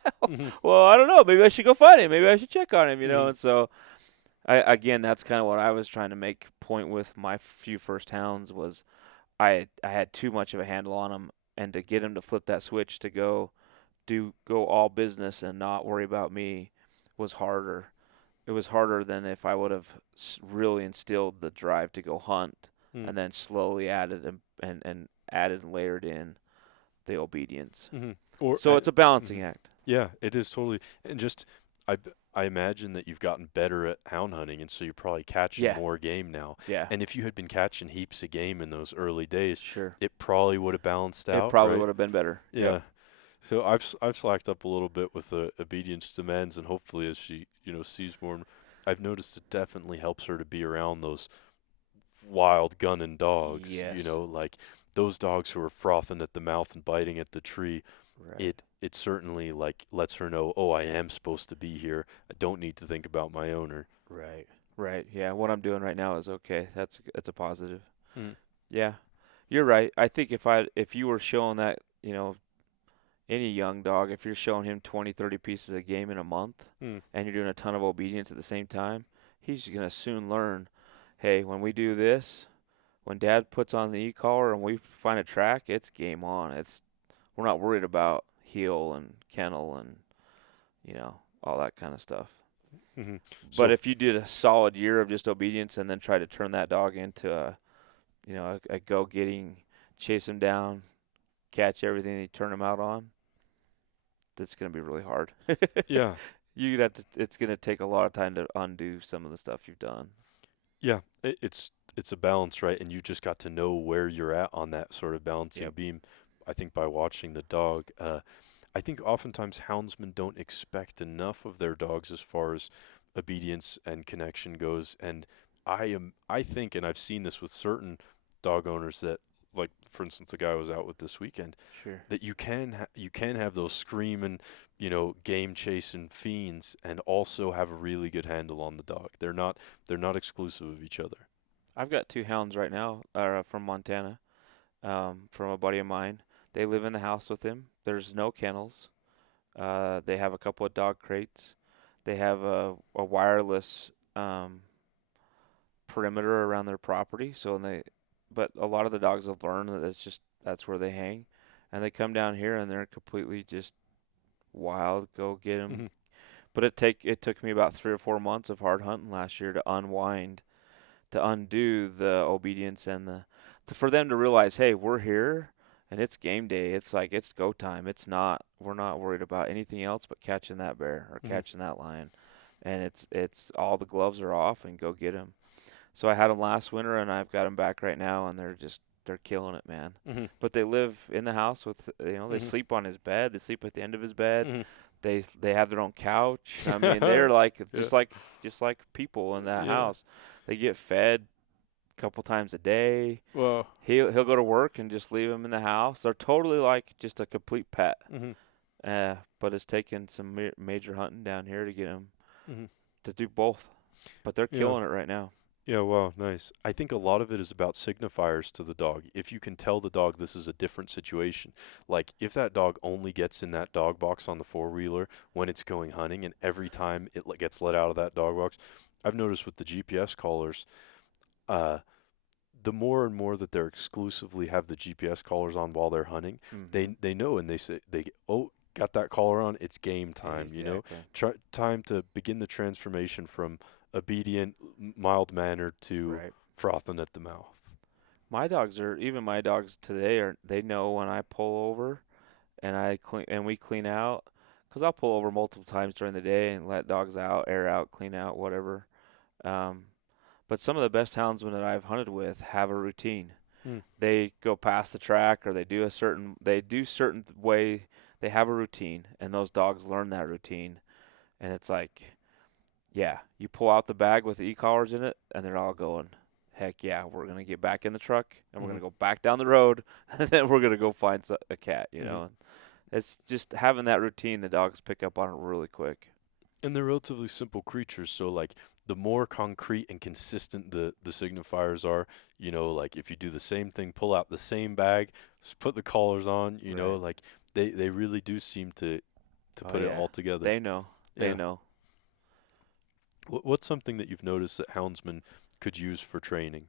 Well, I don't know. Maybe I should go find him. Maybe I should check on him. And so, that's kind of what I was trying to make point with my few first hounds was, I had too much of a handle on them, and to get him to flip that switch to go all business and not worry about me was harder. It was harder than if I would have really instilled the drive to go hunt and then slowly added and added and layered in the obedience. So it's a balancing act. Yeah, it is totally. And just, I imagine that you've gotten better at hound hunting, and so you're probably catching more game now. Yeah. And if you had been catching heaps of game in those early days, Sure, it probably would have balanced out. It probably right? would have been better. Yeah. Yep. So I've slacked up a little bit with the obedience demands, and hopefully as she sees more, I've noticed it definitely helps her to be around those wild gunning dogs. Yes. Like those dogs who are frothing at the mouth and biting at the tree. Right. It certainly like lets her know, oh, I am supposed to be here. I don't need to think about my owner. Right. Right. Yeah. What I'm doing right now is okay. That's a positive. Mm. Yeah. You're right. I think if you were showing that, any young dog, if you're showing him 20, 30 pieces of game in a month and you're doing a ton of obedience at the same time, he's going to soon learn, hey, when we do this, when Dad puts on the e-collar and we find a track, it's game on. We're not worried about heel and kennel and, all that kind of stuff. Mm-hmm. But if you did a solid year of just obedience and then try to turn that dog into a go-getting, chase him down, catch everything you turn him out on, that's going to be really hard. Yeah. It's going to take a lot of time to undo some of the stuff you've done. Yeah. It's a balance, right? And you just got to know where you're at on that sort of balancing beam, I think, by watching the dog. I think oftentimes houndsmen don't expect enough of their dogs as far as obedience and connection goes. And I think, and I've seen this with certain dog owners that, like, for instance, the guy I was out with this weekend, Sure. that you can have those screaming, game chasing fiends and also have a really good handle on the dog. They're not exclusive of each other. I've got 2 hounds right now from Montana, from a buddy of mine. They live in the house with him. There's no kennels. They have a couple of dog crates. They have a wireless perimeter around their property. But a lot of the dogs have learned that that's where they hang, and they come down here and they're completely just wild. Go get them. Mm-hmm. But it took me about 3 or 4 months of hard hunting last year to unwind, to undo the obedience and for them to realize, hey, we're here and it's game day. It's like it's go time. We're not worried about anything else but catching that bear or catching that lion, and it's all the gloves are off and go get him. So I had them last winter and I've got them back right now, and they're killing it, man. Mm-hmm. But they live in the house with they sleep on his bed. They sleep at the end of his bed. Mm-hmm. They have their own couch. I mean, they're like just like people in that house. They get fed a couple times a day. Well, He'll go to work and just leave them in the house. They're totally like just a complete pet. But it's taken some major hunting down here to get them to do both. But they're killing it right now. Yeah, wow, nice. I think a lot of it is about signifiers to the dog. If you can tell the dog this is a different situation, like if that dog only gets in that dog box on the four-wheeler when it's going hunting, and every time it gets let out of that dog box, I've noticed with the GPS collars, the more and more that they're exclusively have the GPS collars on while they're hunting, they know, and they say, got that collar on, it's game time, Exactly. Time to begin the transformation from obedient, mild-mannered to Right. frothing at the mouth. Even my dogs today they know when I pull over and we clean out, because I'll pull over multiple times during the day and let dogs out, air out, clean out, whatever. Um, but some of the best houndsmen that I've hunted with have a routine. Hmm. They go past the track, or they do certain way. They have a routine, and those dogs learn that routine. And it's like, yeah, you pull out the bag with the e-collars in it, and they're all going, heck yeah, we're gonna get back in the truck, and we're Mm-hmm. gonna go back down the road, and then we're gonna go find a cat. Mm-hmm. It's just having that routine. The dogs pick up on it really quick. And they're relatively simple creatures, so like the more concrete and consistent the signifiers are, like if you do the same thing, pull out the same bag, put the collars on, Right. like they really do seem to Oh put it yeah, all together. they know. They Yeah. know. What's something that you've noticed that houndsmen could use for training?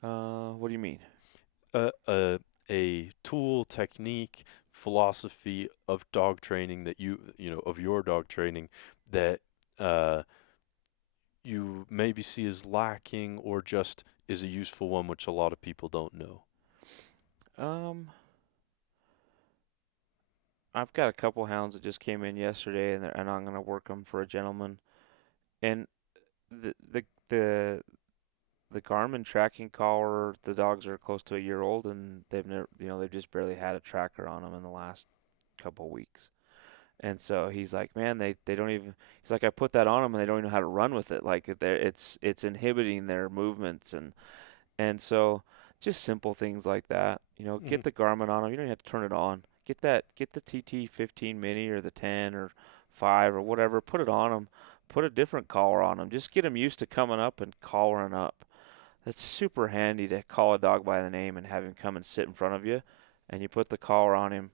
What do you mean? A a tool, technique, philosophy of dog training that of your dog training that uh you maybe see as lacking or just is a useful one which a lot of people don't know. Um, I've got a couple hounds that just came in yesterday, and I'm gonna work them for a gentleman. And the the the the Garmin tracking collar, the dogs are close to a year old, and they've just barely had a tracker on them in the last couple weeks. And so he's like, man, they don't even. He's like, I put that on them, and they don't even know how to run with it. Like it's inhibiting their movements, and so just simple things like that. Hmm. Get the Garmin on them. You don't even have to turn it on. Get the TT 15 mini or the 10 or 5 or whatever. Put it on them. Put a different collar on them. Just get them used to coming up and collaring up. That's super handy to call a dog by the name and have him come and sit in front of you, and you put the collar on him,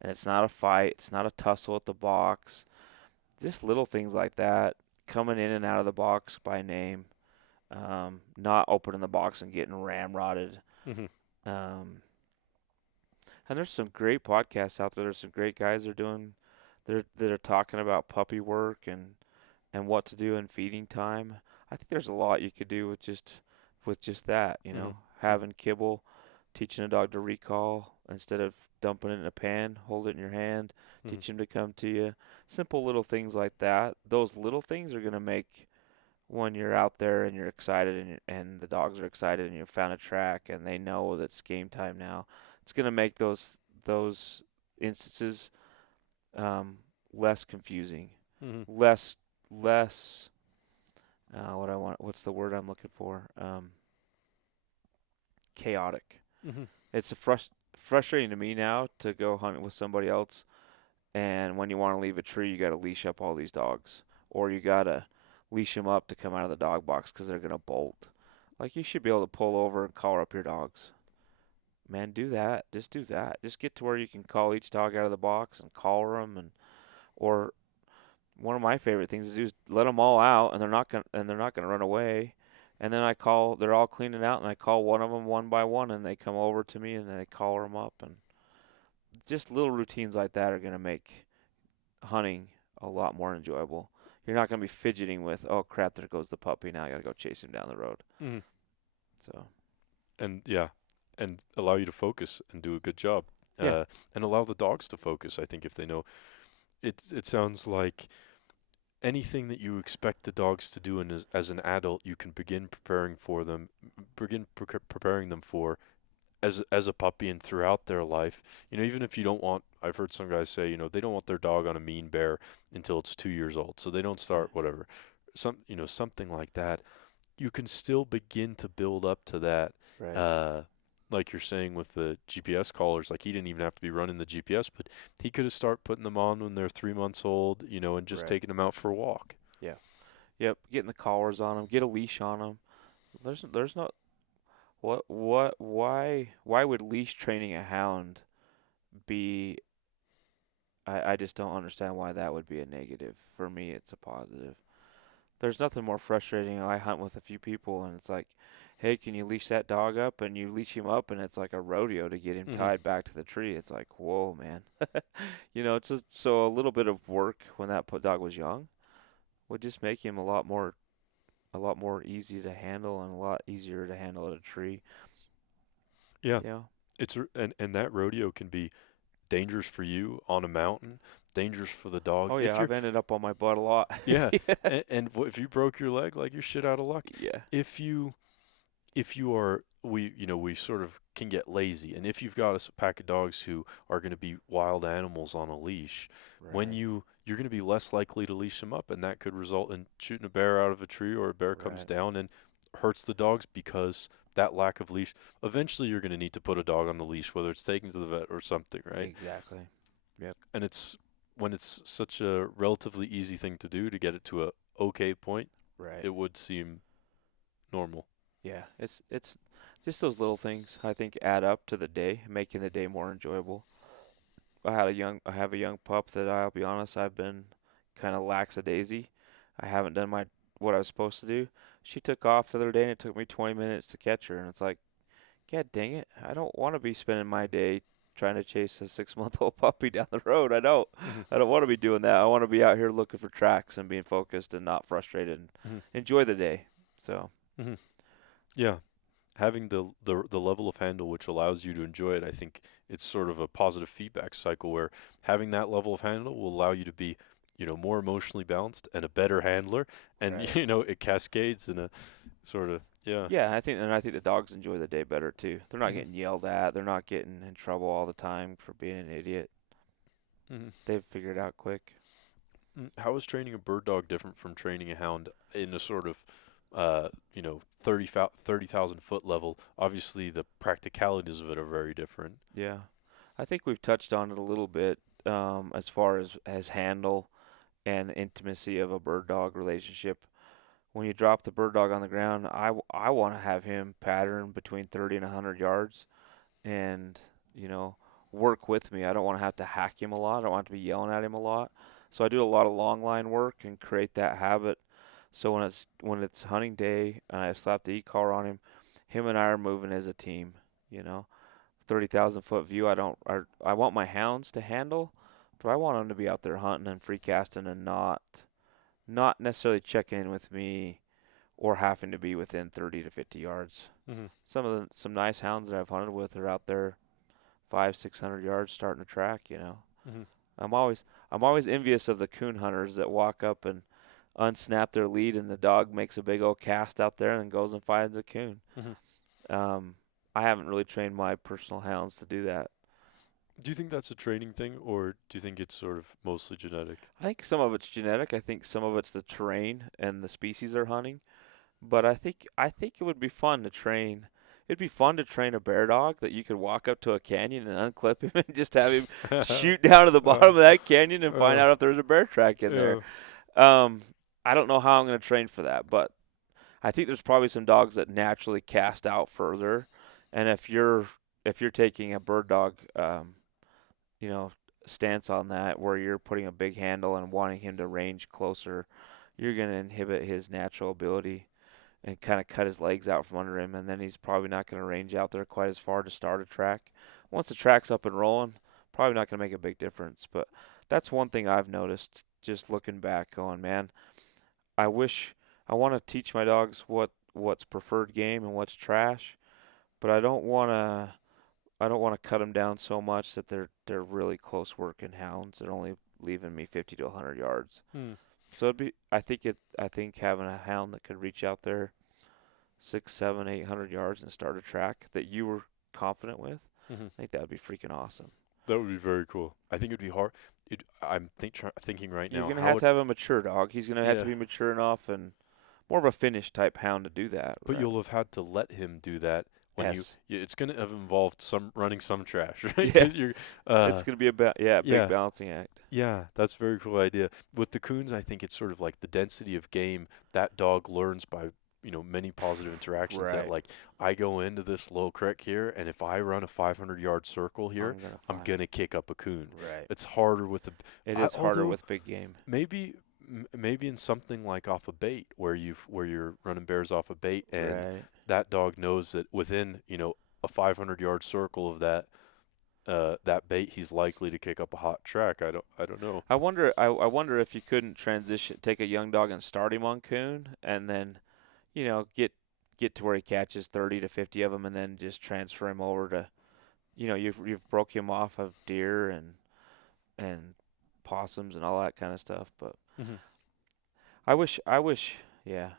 and it's not a fight. It's not a tussle at the box. Just little things like that. Coming in and out of the box by name. Not opening the box and getting ramrodded. Hmm. Um, and there's some great podcasts out there. There's some great guys that are talking about puppy work and what to do in feeding time. I think there's a lot you could do with just that. Hmm. Having kibble, teaching a dog to recall instead of dumping it in a pan, hold it in your hand, Hmm. teach him to come to you. Simple little things like that. Those little things are gonna make when you're out there and you're excited and the dogs are excited and you found a track and they know that it's game time now. It's gonna make those instances less confusing, Hmm. less less. What's the word I'm looking for? Chaotic. Hmm. It's frustrating to me now to go hunting with somebody else, and when you want to leave a tree, you got to leash up all these dogs, or you got to leash them up to come out of the dog box because they're gonna bolt. Like, you should be able to pull over and collar up your dogs. Man, do that. Just do that. Just get to where you can call each dog out of the box and collar them, or one of my favorite things to do is let them all out, and they're not gonna run away. And then they're all cleaning out, and I call one of them one by one, and they come over to me, and they collar them up, and just little routines like that are gonna make hunting a lot more enjoyable. You're not gonna be fidgeting with, oh crap, there goes the puppy. Now I gotta go chase him down the road. Hmm. So And yeah, and allow you to focus and do a good job. yeah, And allow the dogs to focus. I think if they know, it sounds like anything that you expect the dogs to do as an adult, you can begin preparing for them, preparing them for as a puppy and throughout their life. Even if you don't want, I've heard some guys say, they don't want their dog on a mean bear until it's 2 years old, so they don't start whatever, something like that. You can still begin to build up to that. right. Uh, like you're saying with the GPS collars, like he didn't even have to be running the GPS, but he could have started putting them on when they're 3 months old, and just Right. taking them out for a walk. Yeah. Yep. Getting the collars on them. Get a leash on them. There's no why would leash training a hound be? I just don't understand why that would be a negative. For me, it's a positive. There's nothing more frustrating. I hunt with a few people, and it's like, hey, can you leash that dog up? And you leash him up, and it's like a rodeo to get him Hmm. tied back to the tree. It's like, whoa, man. It's just, so a little bit of work when that dog was young would just make him a lot more easy to handle and a lot easier to handle at a tree. Yeah, Yeah. and that rodeo can be dangerous for you on a mountain, dangerous for the dog. Oh If yeah, you're I've ended up on my butt a lot. yeah, and if you broke your leg, like you're shit out of luck. Yeah. If you are we sort of can get lazy, and if you've got a pack of dogs who are going to be wild animals on a leash, when Right. you're going to be less likely to leash them up, and that could result in shooting a bear out of a tree, or a bear comes Right. down and hurts the dogs because that lack of leash. Eventually you're going to need to put a dog on the leash, whether it's taken to the vet or something, right? Exactly. Yep. And it's when it's such a relatively easy thing to do to get it to a okay point, Right. it would seem normal. Yeah. It's just those little things I think add up to the day, making the day more enjoyable. I have a young pup that I'll be honest, I've been kind of lackadaisy. I haven't done what I was supposed to do. She took off the other day and it took me 20 minutes to catch her, and it's like, God dang it! I don't want to be spending my day trying to chase a 6-month-old puppy down the road. I don't. Hmm. I don't want to be doing that. I want to be out here looking for tracks and being focused and not frustrated and Hmm. enjoy the day. So Hmm. Yeah, having the level of handle which allows you to enjoy it, I think it's sort of a positive feedback cycle where having that level of handle will allow you to be, more emotionally balanced and a better handler, and right. it cascades in a sort of yeah. Yeah, I think the dogs enjoy the day better too. They're not Hmm. getting yelled at. They're not getting in trouble all the time for being an idiot. Hmm. They've figured it out quick. How is training a bird dog different from training a hound in a sort of 30,000 foot level? Obviously, the practicalities of it are very different. Yeah, I think we've touched on it a little bit as far as handle and intimacy of a bird dog relationship. When you drop the bird dog on the ground, I want to have him pattern between 30 and 100 yards and, you know, work with me. I don't want to have to hack him a lot. I don't want to be yelling at him a lot. So I do a lot of long line work and create that habit. So when it's hunting day and I slap the e-collar on him, him and I are moving as a team, you know. 30,000 foot view. I want my hounds to handle, but I want them to be out there hunting and free casting and not necessarily checking in with me or having to be within 30 to 50 yards. Hmm. Some nice hounds that I've hunted with are out there 500-600 yards starting to track. Hmm. I'm always envious of the coon hunters that walk up and unsnap their lead and the dog makes a big old cast out there and goes and finds a coon. Hmm. Um, I haven't really trained my personal hounds to do that. Do you think that's a training thing, or do you think it's sort of mostly genetic? I think some of it's genetic. I think some of it's the terrain and the species they're hunting. But I think it would be fun to train. It'd be fun to train a bear dog that you could walk up to a canyon and unclip him and just have him shoot down to the bottom of that canyon and find Uh, out if there's a bear track in there. yeah. Um, I don't know how I'm going to train for that, but I think there's probably some dogs that naturally cast out further. And if you're taking a bird dog, you know, stance on that where you're putting a big handle and wanting him to range closer, you're going to inhibit his natural ability and kind of cut his legs out from under him, and then he's probably not going to range out there quite as far to start a track. Once the track's up and rolling, probably not going to make a big difference. But that's one thing I've noticed just looking back, going, man, I want to teach my dogs what's preferred game and what's trash, but I don't want to cut them down so much that they're really close working hounds. They're only leaving me 50 to 100 yards. Hmm. So I think having a hound that could reach out there 6, 7, 800 yards and start a track that you were confident with, Hmm. I think that would be freaking awesome. That would be very cool. I think it'd be hard. Thinking right You're now gonna how have it. to have a mature dog. He's gonna have to Yeah, be mature enough and more of a finished type hound to do that, but right? you'll have had to let him do that when Yes. it's going to have involved some running some trash, right? Yeah. Because you're, It's gonna be a big yeah, balancing act. yeah, that's a very cool idea. With the coons, I think it's sort of like the density of game that dog learns by, many positive interactions. That Right. like I go into this low creek here, and if I run a 500-yard circle here, I'm gonna I'm find. gonna kick up a coon. Right. it's harder with the, It is harder although with big game. maybe maybe in something like off a bait where you're running bears off a bait, and Right. that dog knows that within, a 500-yard circle of that bait, he's likely to kick up a hot track. I don't know. I wonder if you couldn't take a young dog and start him on coon, and then, get to where he catches 30 to 50 of them, and then just transfer him over to, you've broke him off of deer and possums and all that kind of stuff. But Hmm. I wish, yeah.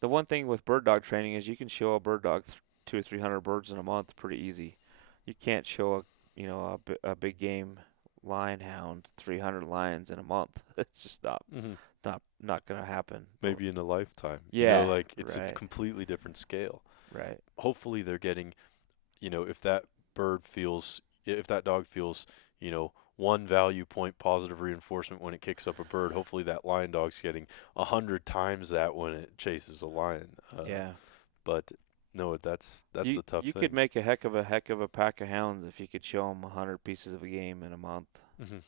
The one thing with bird dog training is you can show a bird dog 200 or 300 birds in a month pretty easy. You can't show a big game lion hound 300 lions in a month. It's just Hmm. not gonna happen. Maybe in a lifetime. Yeah, Like it's a right, completely different scale. right. Hopefully they're getting, if that if that dog feels, one value point positive reinforcement when it kicks up a bird, hopefully that lion dog's getting 100 times that when it chases a lion. Yeah. But no, that's You the tough you could thing. make a heck of a pack of hounds if you could show them 100 pieces of a game in a month. Hmm.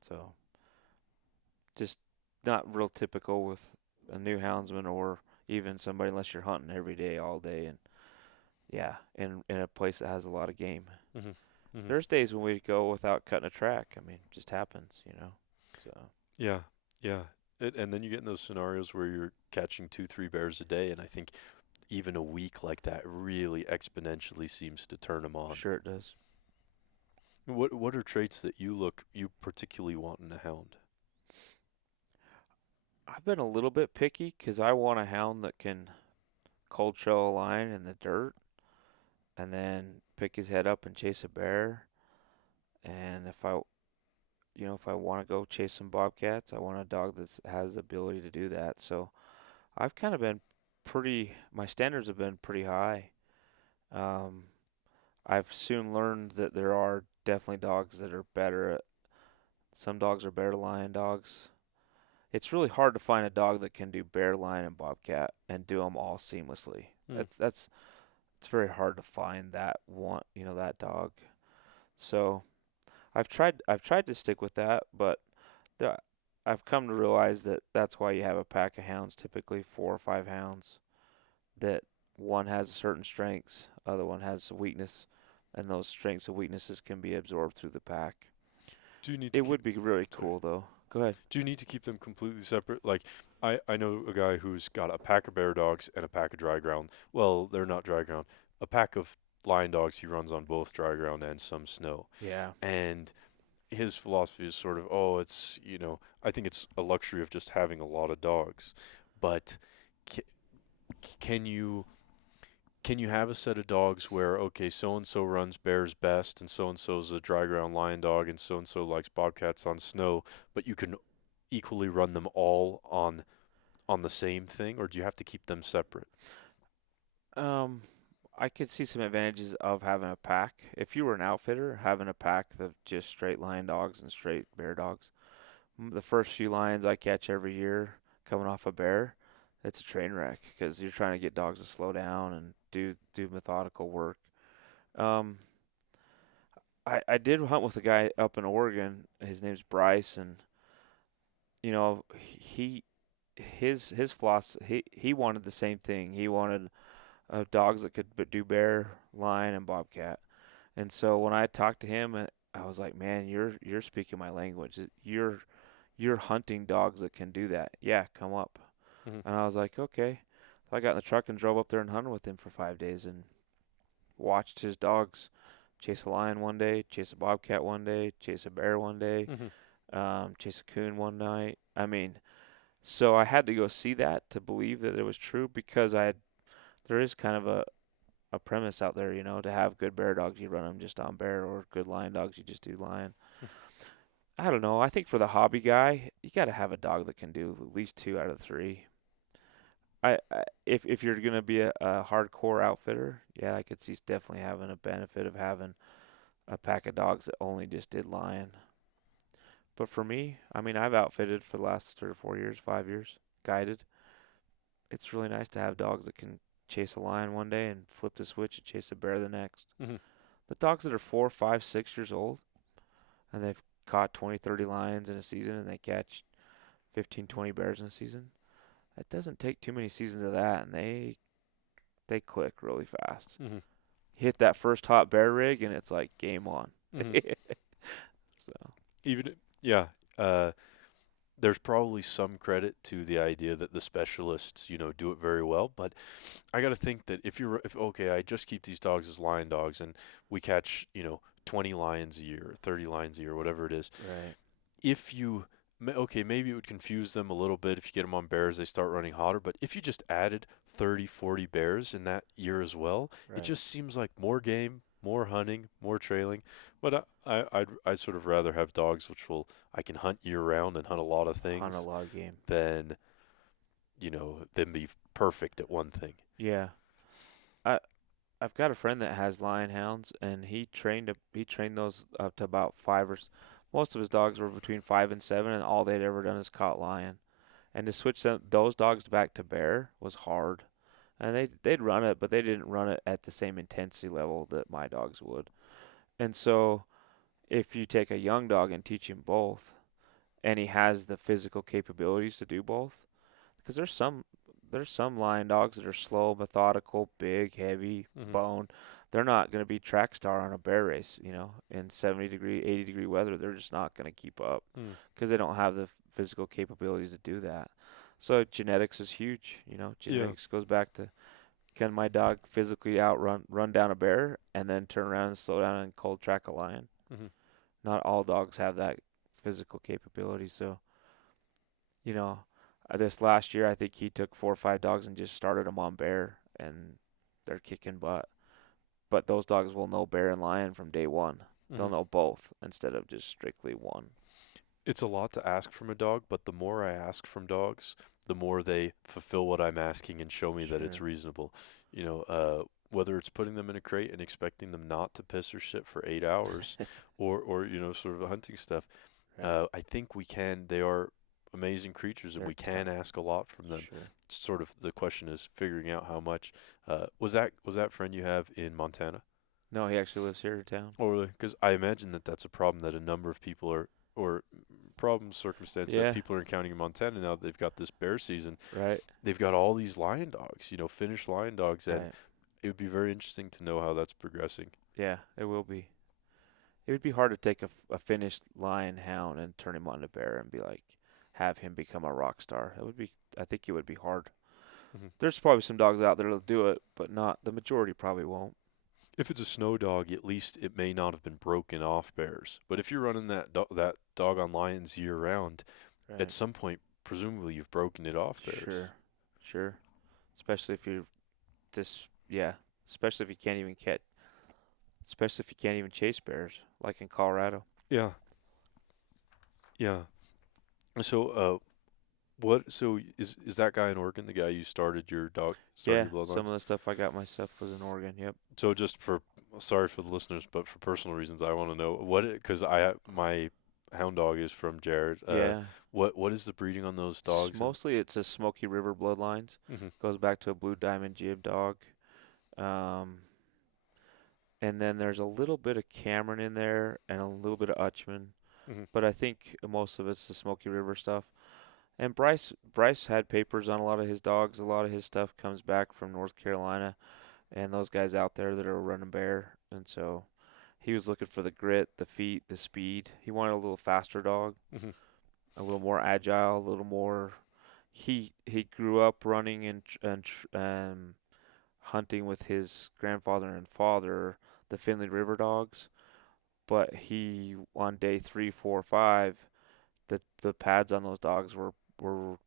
So just not real typical with a new houndsman or even somebody unless you're hunting every day, all day, and yeah, in a place that has a lot of game. Hmm. Hmm. There's days when we go without cutting a track. I mean, it just happens. So Yeah, yeah. And then you get in those scenarios where you're catching 2, 3 bears a day, and I think even a week like that really exponentially seems to turn them on. sure it does. What are traits that you particularly want in a hound? I've been a little bit picky because I want a hound that can cold trail a lion in the dirt and then pick his head up and chase a bear. And if I want to go chase some bobcats, I want a dog that has the ability to do that. So I've kind of been my standards have been pretty high. Um, I've soon learned that there are definitely dogs that are better some dogs are bear lion dogs. It's really hard to find a dog that can do bear, lion, and bobcat and do them all seamlessly. Hmm. That's it's very hard to find that that dog. So I've tried to stick with that, but the, I've come to realize that that's why you have a pack of hounds, typically 4 or 5 hounds, that one has certain strengths, other one has a weakness, and those strengths and weaknesses can be absorbed through the pack. Do you need to It keep would be really Sorry. cool though. Go ahead. Do you need to keep them completely separate? Like I know a guy who's got a pack of bear dogs and a pack of dry ground. Well, they're not dry ground. A pack of lion dogs he runs on both dry ground and some snow. Yeah. And his philosophy is sort of, oh, I think it's a luxury of just having a lot of dogs. But ca- can you have a set of dogs where, okay, so and so runs bears best, and so is a dry ground lion dog, and so likes bobcats on snow, but you can equally run them all on the same thing, or do you have to keep them separate? Um, I could see some advantages of having a pack. If you were an outfitter, having a pack of just straight lion dogs and straight bear dogs. The first few lions I catch every year coming off a bear, it's a train wreck because you're trying to get dogs to slow down and do methodical work. Um, I did hunt with a guy up in Oregon. His name's Bryce, and his philosophy he wanted the same thing. He wanted dogs that could do bear, lion, and bobcat. And so when I talked to him, I was like, "Man, you're speaking my language. You're hunting dogs that can do that. Yeah, come up." Hmm. And I was like, "Okay." So I got in the truck and drove up there and hunted with him for 5 days and watched his dogs chase a lion one day, chase a bobcat one day, chase a bear one day, Hmm. chase a coon one night. I mean, so I had to go see that to believe that it was true because there is kind of a premise out there, to have good bear dogs, you run them just on bear, or good lion dogs, you just do lion. I don't know. I think for the hobby guy, you got to have a dog that can do at least 2 out of 3. If you're gonna be a hardcore outfitter, yeah, I could see definitely having a benefit of having a pack of dogs that only just did lion. But for me, I mean, I've outfitted for the last 3 or 4 years, 5 years, guided. It's really nice to have dogs that can chase a lion one day and flip the switch and chase a bear the next. Hmm. The dogs that are 4, 5, 6 years old and they've caught 20, 30 lions in a season and they catch 15, 20 bears in a season. It doesn't take too many seasons of that, and they click really fast. Mm-hmm. Hit that first hot bear rig, and it's like game on. Mm-hmm. So Even yeah, uh, there's probably some credit to the idea that the specialists, do it very well. But I got to think that if okay, I just keep these dogs as lion dogs, and we catch 20 lions a year, 30 lions a year, whatever it is. right, If you okay, maybe it would confuse them a little bit if you get them on bears, they start running hotter. But if you just added 30, 40 bears in that year as well, it right. just seems like more game, more hunting, more trailing. But I'd sort of rather have dogs I can hunt year round and hunt a lot of Hunt a things lot of game. than than be perfect at one thing. Yeah, I I've got a friend that has lion hounds, and he trained those up to about most of his dogs were between 5 and 7, and all they'd ever done is caught lion. And to switch those dogs back to bear was hard. And they'd run it, but they didn't run it at the same intensity level that my dogs would. And so if you take a young dog and teach him both, and he has the physical capabilities to do both, because there's some lion dogs that are slow, methodical, big, heavy, Mm-hmm. bone. They're not going to be track star on a bear race, in 70-degree, 80-degree weather. They're just not going to keep up Mm. because they don't have the physical capabilities to do that. So genetics is huge. Yeah. Genetics goes back to, can my dog physically run down a bear and then turn around and slow down and cold track a lion? Mm-hmm. Not all dogs have that physical capability. So, you know, this last year, I think he took 4 or 5 dogs and just started them on bear, and they're kicking butt. But those dogs will know bear and lion from day one. They'll Mm-hmm. know both instead of just strictly one. It's a lot to ask from a dog, but the more I ask from dogs, the more they fulfill what I'm asking and show me that it's Sure. reasonable. Whether it's putting them in a crate and expecting them not to piss or shit for 8 hours, or sort of hunting stuff. Right. I think we can. They are amazing creatures, and They're we can tough. ask a lot from them. Sure. Sort of the question is figuring out how much. Was that friend you have in Montana? No, he actually lives here in town. Oh, really? Because I imagine that that's a problem that a number of people are, or problem circumstance that Yeah. people are encountering in Montana now that they've got this bear season. Right. They've got all these lion dogs, finished lion dogs, and Right. it would be very interesting to know how that's progressing. Yeah, it will be. It would be hard to take a finished lion hound and turn him on to bear and have him become a rock star. I think it would be hard. Hmm. There's probably some dogs out there that'll do it, but not the majority probably won't. If it's a snow dog, at least it may not have been broken off bears. But if you're running that dog on lions year round, at Right. some point, presumably you've broken it off bears. Sure. Sure. Especially if you're yeah. Especially if you can't even chase bears, like in Colorado. Yeah, yeah. So, what? So is that guy in Oregon the guy you started your Yeah, some bloodlines? of the stuff I got myself was in Oregon. Yep. So sorry for the listeners, but for personal reasons, I want to know because my hound dog is from Jared. Yeah. What is the breeding on those dogs? Mostly it's a Smoky River bloodlines. Mm-hmm. Goes back to a blue diamond jib dog. Um, and then there's a little bit of Cameron in there and a little bit of Utchman. Mm-hmm. But I think most of it's the Smoky River stuff. And Bryce had papers on a lot of his dogs. A lot of his stuff comes back from North Carolina and those guys out there that are running bear. And so he was looking for the grit, the feet, the speed. He wanted a little faster dog, Mm-hmm. a little more agile, a little more. He grew up running and hunting with his grandfather and father, the Finley River dogs. But he on day 3, 4, 5, the pads on those dogs were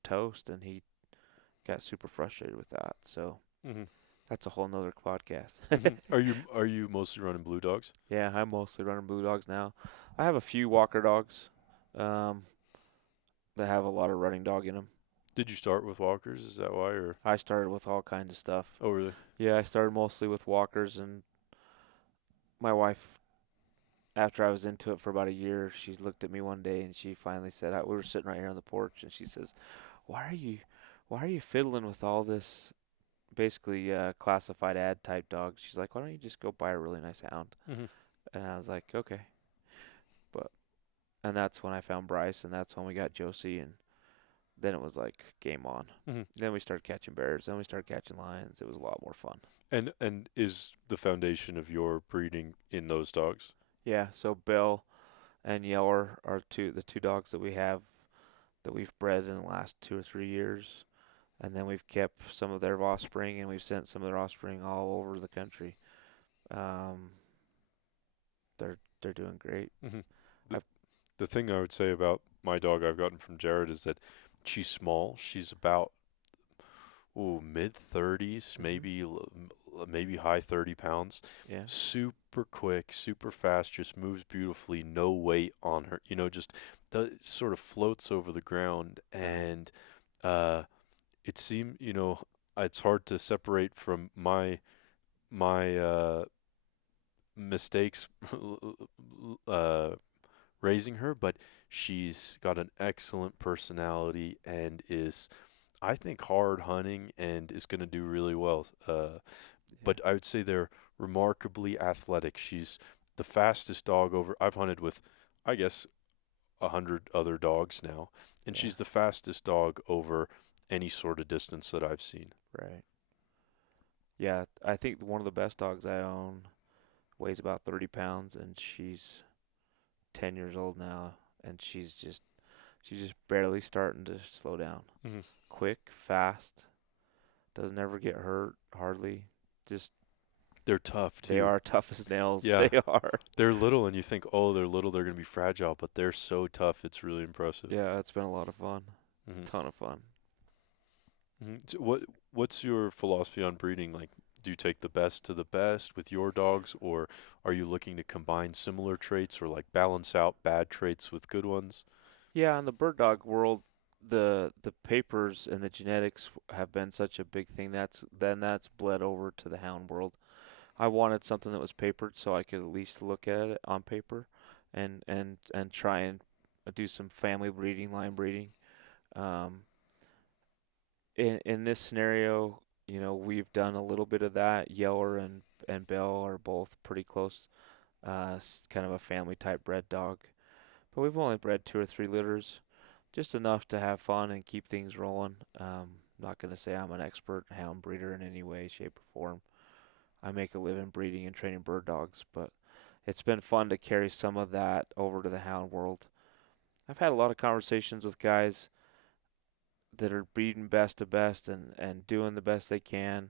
toast, and he got super frustrated with that. So Mm-hmm. that's a whole nother podcast. Mm-hmm. Are you mostly running blue dogs? Yeah, I'm mostly running blue dogs now. I have a few walker dogs um, that have a lot of running dog in them. Did you start with walkers? Is that why, or? I started with all kinds of stuff. Oh, really? Yeah, I started mostly with walkers, and my wife, after I was into it for about a year, she looked at me one day and she finally said, we were sitting right here on the porch, and she says, "Why are you fiddling with all this basically classified ad type dogs?" She's like, "Why don't you just go buy a really nice hound?" Mm-hmm. And I was like, "Okay." But and that's when I found Bryce, and that's when we got Josie, and then it was like game on. Hmm. Then we started catching bears. Then we started catching lions. It was a lot more fun. And is the foundation of your breeding in those dogs? Yeah. So Bill and Yeller are the two dogs that we have that we've bred in the last 2 or 3 years, and then we've kept some of their offspring, and we've sent some of their offspring all over the country. Um, they're doing great. Hmm. The, I've the thing I would say about my dog I've gotten from Jared is that she's small. She's about mid 30s, Mhm. maybe high 30 pounds. Yeah. Super quick, super fast, just moves beautifully, no weight on her. Just sort of floats over the ground, and uh it seemed, it's hard to separate from my mistakes uh raising her, but she's got an excellent personality and is, I think, hard hunting and is going to do really well. Yeah. But I would say they're remarkably athletic. She's the fastest dog over. I've hunted with, I guess, 100 other dogs now, and Yeah. she's the fastest dog over any sort of distance that I've seen. Right. Yeah. I think one of the best dogs I own weighs about 30 pounds, and she's 10 years old now, and she's just barely starting to slow down. Hmm. Quick, fast, doesn't ever get hurt hardly. Just They're tough they too. are tough as nails. Yeah, They are. they're little, and you think, oh, they're little, they're going to be fragile, but they're so tough. It's really impressive. Yeah, it's been a lot of fun. Hmm. Ton of fun. So what's your philosophy on breeding? Like, do you take the best to the best with your dogs, or are you looking to combine similar traits, or like balance out bad traits with good ones? Yeah, in the bird dog world, the papers and the genetics have been such a big thing. That's bled over to the hound world. I wanted something that was papered so I could at least look at it on paper, and try and do some family breeding, line breeding. Um, in this scenario, we've done a little bit of that. Yeller and Bell are both pretty close, kind of a family type bred dog. But we've only bred 2 or 3 litters, just enough to have fun and keep things rolling. Not going to say I'm an expert hound breeder in any way, shape, or form. I make a living breeding and training bird dogs, but it's been fun to carry some of that over to the hound world. I've had a lot of conversations with guys that are breeding best to best and doing the best they can.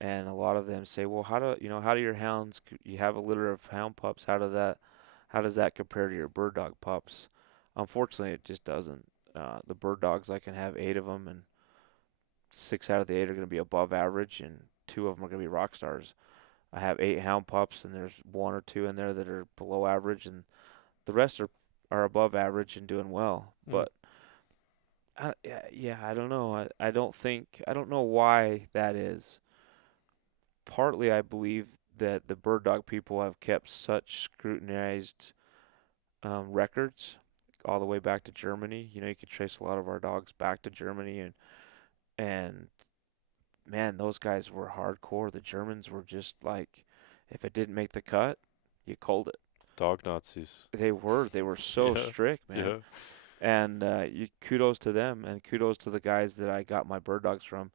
And a lot of them say, well, how do your hounds, you have a litter of hound pups, how does that compare to your bird dog pups? Unfortunately, it just doesn't. The bird dogs, I can have 8 of them, and 6 out of the 8 are going to be above average, and 2 of them are going to be rock stars. I have 8 hound pups, and there's 1 or 2 in there that are below average, and the rest are above average and doing well. Mm. But I don't know. I don't know why that is. Partly, I believe that the bird dog people have kept such scrutinized records all the way back to Germany. You could trace a lot of our dogs back to Germany, and man, those guys were hardcore. The Germans were just like, if it didn't make the cut, you culled it. Dog Nazis. They were so Yeah, strict, man. yeah. And kudos to them, and kudos to the guys that I got my bird dogs from.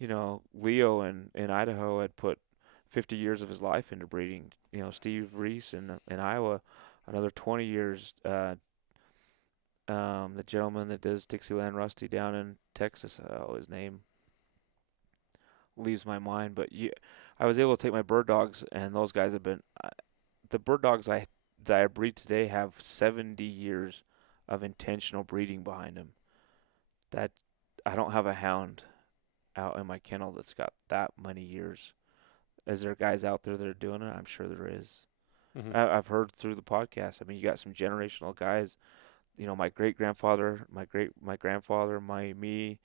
Leo in Idaho had put 50 years of his life into breeding. Steve Reese in Iowa, another 20 years. The gentleman that does Dixieland Rusty down in Texas, his name leaves my mind, but I was able to take my bird dogs, and those guys have been the bird dogs that I breed today have 70 years of intentional breeding behind them. That I don't have a hound out in my kennel that's got that many years. Is there guys out there that are doing it? I'm sure there is. Hmm. I've heard through the podcast. I mean, you got some generational guys. My great grandfather, my grandfather, me,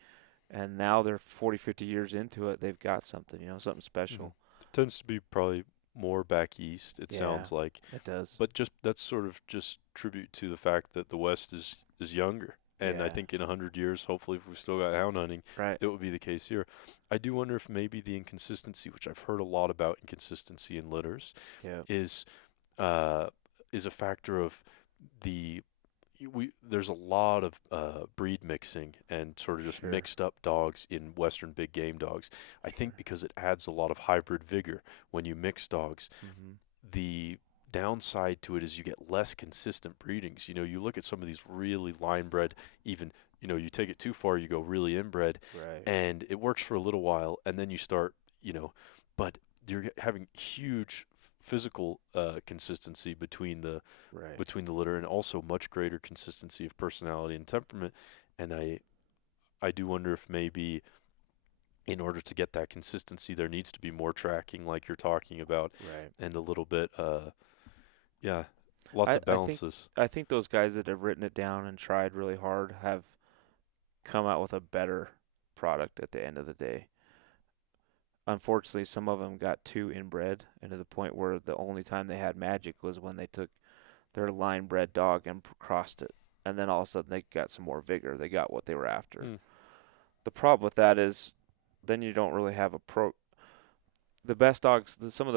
and now they're 40, 50 years into it. They've got something, something Hmm. special. It tends to be probably more back east, it Yeah, sounds like. it does. But just that's sort of just tribute to the fact that the West is younger. And I Yeah, think in 100 years, hopefully, if we've still got hound hunting, right. it will be the case here. I do wonder if maybe the inconsistency, which I've heard a lot about inconsistency in litters, Yeah, is uh, is a factor of the there's a lot of breed mixing and sort of just Sure. mixed up dogs in Western big game dogs. I think Sure. because it adds a lot of hybrid vigor when you mix dogs. Mhm. The downside to it is you get less consistent breedings. You look at some of these really line bred, even, you take it too far, you go really inbred, Right. and it works for a little while, and then you start, but you're having huge physical consistency Right. between the litter, and also much greater consistency of personality and temperament. And I do wonder if maybe in order to get that consistency, there needs to be more tracking, like you're talking about, Right. and a little bit, yeah, lots I, of I think balances. I think those guys that have written it down and tried really hard have come out with a better product at the end of the day. Unfortunately, some of them got too inbred, and to the point where the only time they had magic was when they took their line bred dog and crossed it, and then all of a sudden they got some more vigor. They got what they were after. Mm. The problem with that is then you don't really have a pro. The best dogs, some of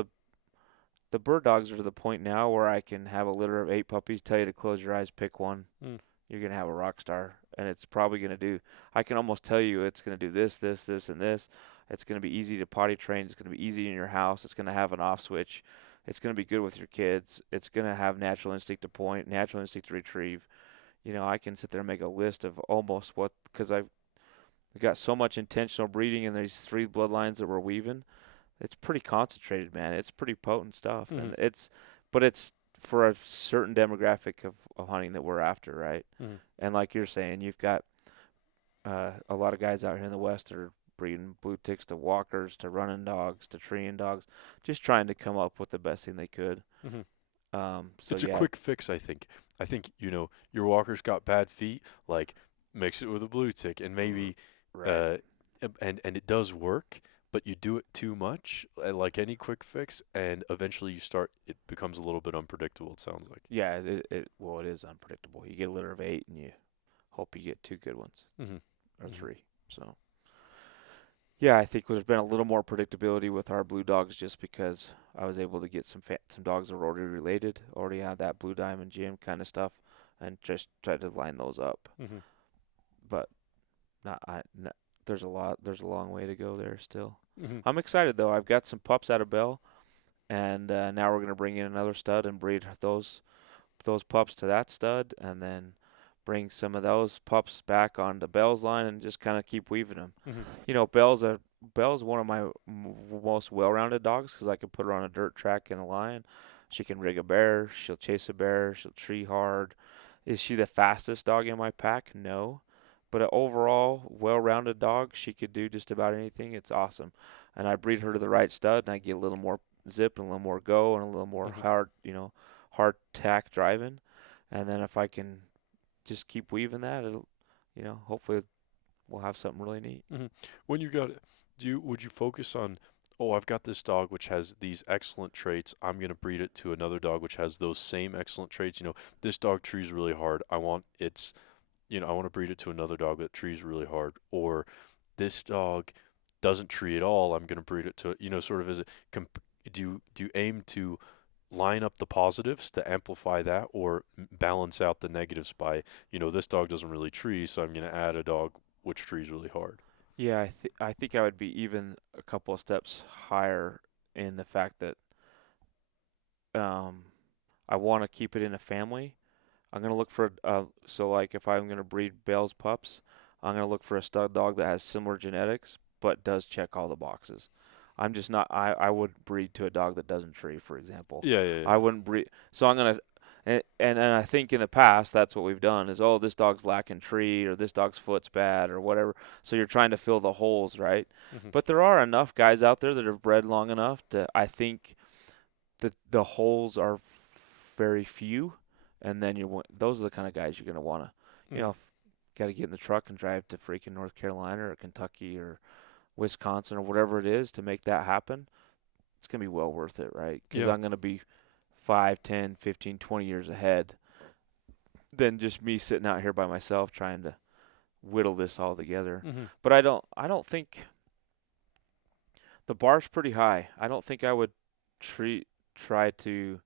the bird dogs are to the point now where I can have a litter of 8 puppies, tell you to close your eyes, pick one. Mm. You're gonna have a rock star, and it's probably gonna do. I can almost tell you it's gonna do this, this, this, and this. It's gonna be easy to potty train. It's gonna be easy in your house. It's gonna have an off switch. It's gonna be good with your kids. It's gonna have natural instinct to point, natural instinct to retrieve. I can sit there and make a list of almost what, because I've got so much intentional breeding in these 3 bloodlines that we're weaving. It's pretty concentrated, man. It's pretty potent stuff, Mm-hmm. and but it's for a certain demographic of hunting that we're after, right? Mm-hmm. And like you're saying, you've got a lot of guys out here in the West that are breeding blue ticks to walkers to running dogs to treeing dogs, just trying to come up with the best thing they could. Mm-hmm. So It's a yeah, quick fix, I think. I think, your walker's got bad feet, like mix it with a blue tick, and maybe, right. uh, and it does work, but you do it too much, like any quick fix, and eventually it becomes a little bit unpredictable, it sounds like. Yeah, well, it is unpredictable. You get a litter of 8, and you hope you get 2 good ones Mm-hmm. or Mm-hmm. 3. So yeah, I think there's been a little more predictability with our blue dogs just because I was able to get some dogs that were already related, already had that blue diamond gym kind of stuff, and just try to line those up. Mm-hmm. But not, not there's a long way to go there still. Mm-hmm. I'm excited though. I've got some pups out of Bell, and now we're gonna bring in another stud and breed those pups to that stud, and then bring some of those pups back onto Bell's line and just kind of keep weaving them. Mm-hmm. Bell's one of my most well-rounded dogs because I can put her on a dirt track in a line. She can rig a bear. She'll chase a bear. She'll tree hard. Is she the fastest dog in my pack? No. But an overall well-rounded dog, she could do just about anything. It's awesome. And I breed her to the right stud, and I get a little more zip and a little more go and a little more Mm-hmm. hard tack driving. And then if I can just keep weaving that, it'll, hopefully we'll have something really neat. Mm-hmm. When you got it, would you focus on, oh, I've got this dog which has these excellent traits. I'm gonna breed it to another dog which has those same excellent traits. This dog trees really hard. I want to breed it to another dog that trees really hard. Or this dog doesn't tree at all. I'm gonna breed it to, sort of as a do you aim to line up the positives to amplify that, or balance out the negatives by, this dog doesn't really tree, so I'm gonna add a dog which trees really hard. Yeah, I think I would be even a couple of steps higher in the fact that um, I want to keep it in a family. I'm gonna look for so like if I'm gonna breed Bell's pups, I'm gonna look for a stud dog that has similar genetics but does check all the boxes. I'm just not. I would breed to a dog that doesn't tree, for example. Yeah, yeah, I yeah. wouldn't breed. So I'm gonna, and I think in the past that's what we've done is, oh, this dog's lacking tree or this dog's foot's bad or whatever. So you're trying to fill the holes, right? Mm-hmm. But there are enough guys out there that have bred long enough to I think that the holes are very few, and then those are the kind of guys you're gonna want to, Mm-hmm. got to get in the truck and drive to freaking North Carolina or Kentucky or Wisconsin or whatever it is to make that happen. It's going to be well worth it, right? Because Yeah. I'm going to be 5, 10, 15, 20 years ahead than just me sitting out here by myself trying to whittle this all together. Mm-hmm. But I don't think the bar's pretty high. I don't think I would try to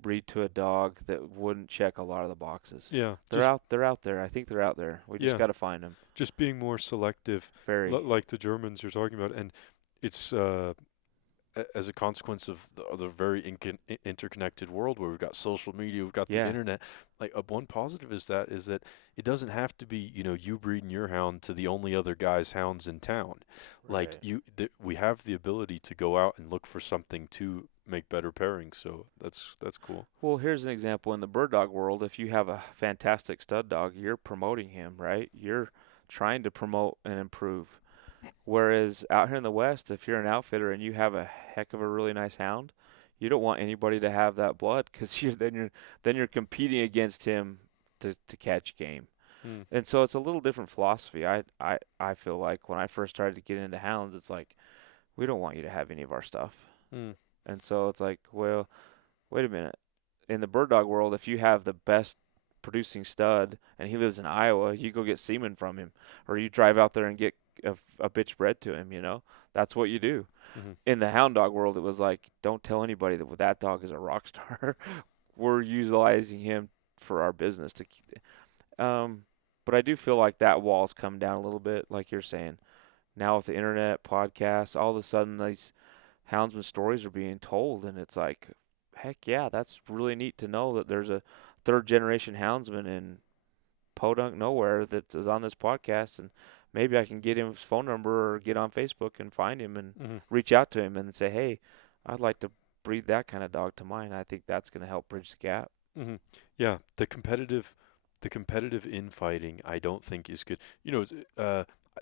breed to a dog that wouldn't check a lot of the boxes. Yeah, They're out there. I think they're out there. We just yeah, got to find them. just being more selective, Very. like the Germans you're talking about, and it's as a consequence of the very interconnected world where we've got social media, we've got the Yeah. internet. Like one positive is that it doesn't have to be you breeding your hound to the only other guy's hounds in town. Like Right. we have the ability to go out and look for something to make better pairings. So that's cool. Well, here's an example in the bird dog world. If you have a fantastic stud dog, you're promoting him, right? You're trying to promote and improve. Whereas out here in the West, if you're an outfitter and you have a heck of a really nice hound, you don't want anybody to have that blood because then you're competing against him to catch game. Mm, And so it's a little different philosophy. I feel like when I first started to get into hounds, it's like we don't want you to have any of our stuff. mm, And so it's like, well, wait a minute. In the bird dog world, if you have the best producing stud and he lives in Iowa, you go get semen from him, or you drive out there and get a bitch bred to him. That's what you do. mm, In the hound dog world, it was like, don't tell anybody that dog is a rock star. We're utilizing him for our business to. Um, but I do feel like that wall's come down a little bit, like you're saying. Now with the internet, podcasts, all of a sudden these houndsman stories are being told, and it's like, heck yeah, that's really neat to know that there's a third generation houndsman in podunk nowhere that is on this podcast, and maybe I can get him his phone number or get on Facebook and find him and mm, reach out to him and say, hey, I'd like to breed that kind of dog to mine. I think that's going to help bridge the gap. mm. Yeah, the competitive infighting I don't think is good.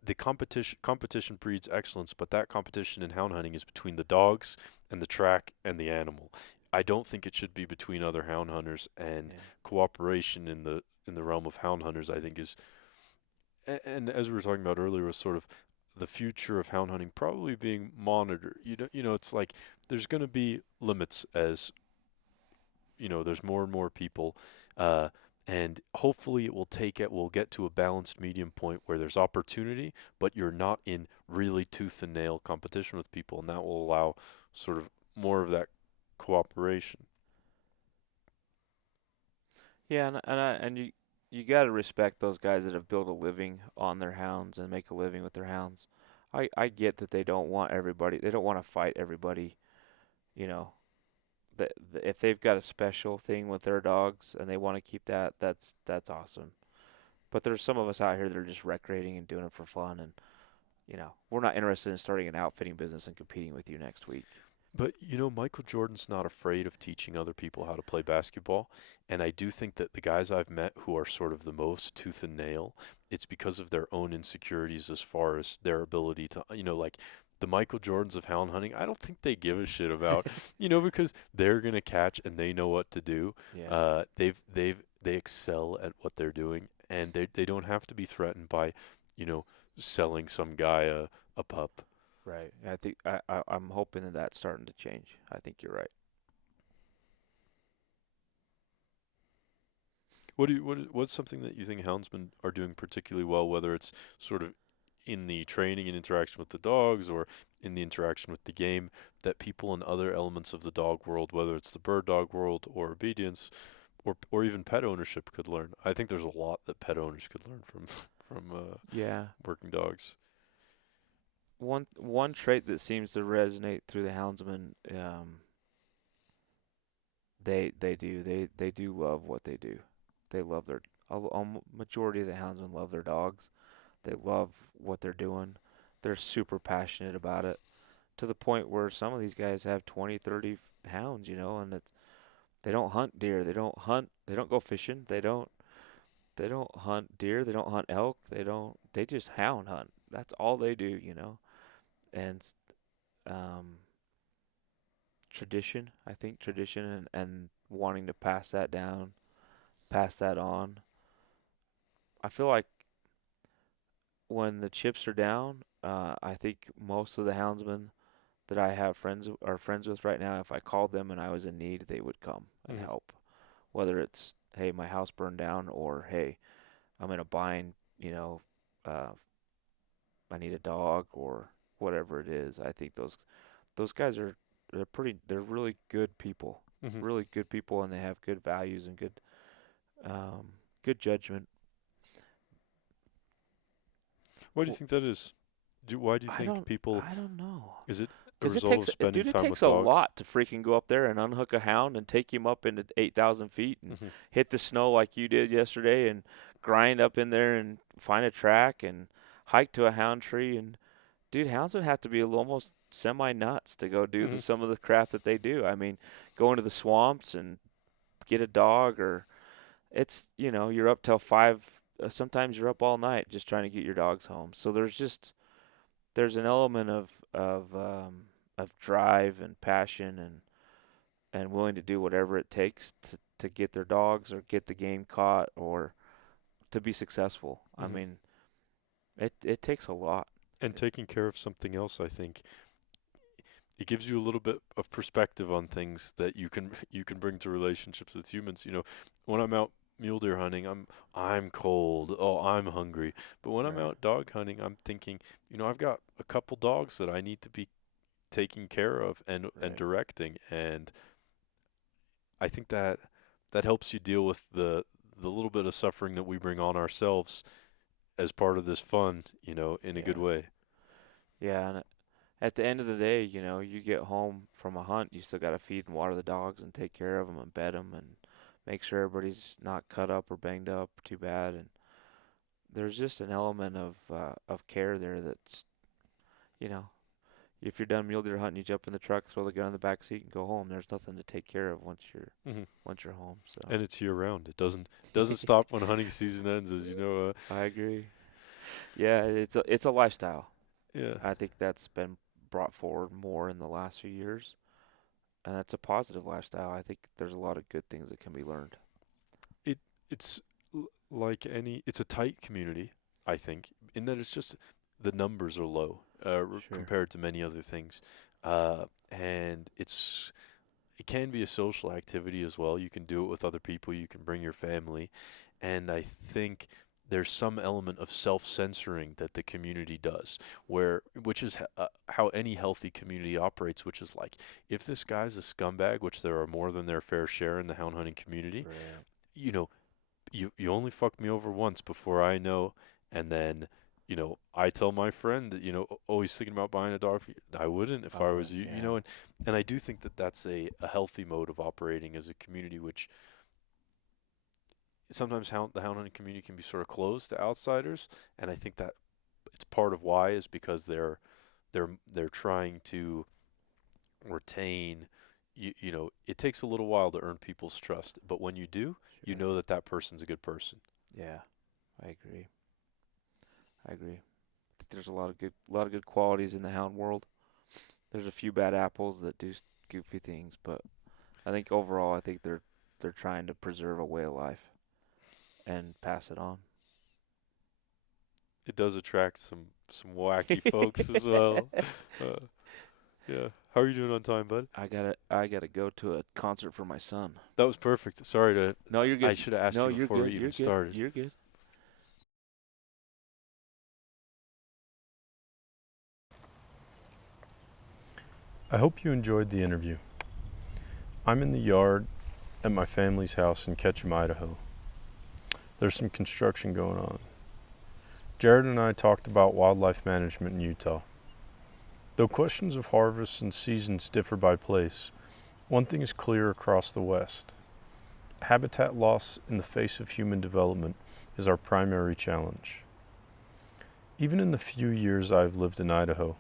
The competition breeds excellence, but that competition in hound hunting is between the dogs and the track and the animal. I don't think it should be between other hound hunters, and Yeah. cooperation in the realm of hound hunters I think is and as we were talking about earlier was sort of the future of hound hunting probably being monitored. It's like there's going to be limits as there's more and more people, uh, and hopefully we'll get to a balanced medium point where there's opportunity, but you're not in really tooth and nail competition with people, and that will allow sort of more of that cooperation. Yeah, and you got to respect those guys that have built a living on their hounds and make a living with their hounds. I get that they don't want everybody. They don't want to fight everybody. You know, if they've got a special thing with their dogs and they want to keep that, that's awesome. But there's some of us out here that are just recreating and doing it for fun, and we're not interested in starting an outfitting business and competing with you next week. But Michael Jordan's not afraid of teaching other people how to play basketball, and I do think that the guys I've met who are sort of the most tooth and nail, it's because of their own insecurities as far as their ability to, like the Michael Jordans of hound hunting. I don't think they give a shit about, because they're gonna catch and they know what to do. Yeah. They excel at what they're doing, and they don't have to be threatened by, selling some guy a pup. Right. I think I'm hoping that that's starting to change. I think you're right. What's something that you think houndsmen are doing particularly well, whether it's sort of in the training and interaction with the dogs or in the interaction with the game, that people in other elements of the dog world, whether it's the bird dog world or obedience or even pet ownership, could learn? I think there's a lot that pet owners could learn from Yeah. working dogs. One trait that seems to resonate through the houndsmen, they do love what they do. They love a majority of the houndsmen love their dogs. They love what they're doing. They're super passionate about it, to the point where some of these guys have 20, 30 hounds, and they don't hunt deer. They don't go fishing. They don't hunt deer. They don't hunt elk. They just hound hunt. That's all they do. And um, tradition, I think tradition and wanting to pass that down, pass that on. I feel like when the chips are down, I think most of the houndsmen that I have friends with right now, if I called them and I was in need, they would come and Mm-hmm. help. Whether it's, hey, my house burned down, or hey, I'm in a bind, uh, I need a dog, or whatever it is. I think those guys they're really good people. really good people, and they have good values and good judgment. Why do you think that is? Why do you think people? I don't know. Is it a Because result of spending it time takes with a dogs? lot to freaking go up there and unhook a hound and take him up into 8,000 feet and hit the snow like you did yesterday and grind up in there and find a track and hike to a hound tree. And, dude, hounds would have to be almost semi-nuts to go do some of the crap that they do. I mean, go into the swamps and get a dog, or it's, you're up till 5. Sometimes you're up all night just trying to get your dogs home. So there's an element of drive and passion and willing to do whatever it takes to get their dogs or get the game caught or to be successful. I mean, it takes a lot. And taking care of something else, I think, it gives you a little bit of perspective on things that you can bring to relationships with humans. When I'm out mule deer hunting, I'm cold. Oh, I'm hungry. But when I'm out dog hunting, I'm thinking, I've got a couple dogs that I need to be taking care of and directing, and I think that helps you deal with the little bit of suffering that we bring on ourselves as part of this fun, in a good way. Yeah, and at the end of the day, you get home from a hunt, you still got to feed and water the dogs and take care of them and bed them and make sure everybody's not cut up or banged up too bad. And there's just an element of care there that's, if you're done mule deer hunting, you jump in the truck, throw the gun in the back seat, and go home. There's nothing to take care of once you're home. So. And it's year round. It doesn't stop when hunting season ends, as you know. I agree. Yeah, it's a lifestyle. Yeah, I think that's been brought forward more in the last few years, and it's a positive lifestyle. I think there's a lot of good things that can be learned. It's it's a tight community, I think, in that it's just the numbers are low compared to many other things, and it can be a social activity as well. You can do it with other people. You can bring your family, and I think there's some element of self-censoring that the community does, which is how any healthy community operates, which is like, if this guy's a scumbag, which there are more than their fair share in the hound hunting community, you only fucked me over once before I know, and then, I tell my friend that, oh, he's thinking about buying a dog. I wouldn't if I was you, and I do think that that's a healthy mode of operating as a community, which sometimes the hound hunting community can be sort of closed to outsiders, and I think that it's part of why is because they're trying to retain. It takes a little while to earn people's trust, but when you do, you know that person's a good person. Yeah, I agree. I think there's a lot of good qualities in the hound world. There's a few bad apples that do goofy things, but I think overall, I think they're trying to preserve a way of life and pass it on. It does attract some wacky folks as well. Yeah. How are you doing on time, bud? I gotta go to a concert for my son. That was perfect. Sorry to. No, you're good. I should have asked you before we even started. You're good. I hope you enjoyed the interview. I'm in the yard at my family's house in Ketchum, Idaho. There's some construction going on. Jared and I talked about wildlife management in Utah. Though questions of harvests and seasons differ by place, one thing is clear across the West. Habitat loss in the face of human development is our primary challenge. Even in the few years I've lived in Idaho,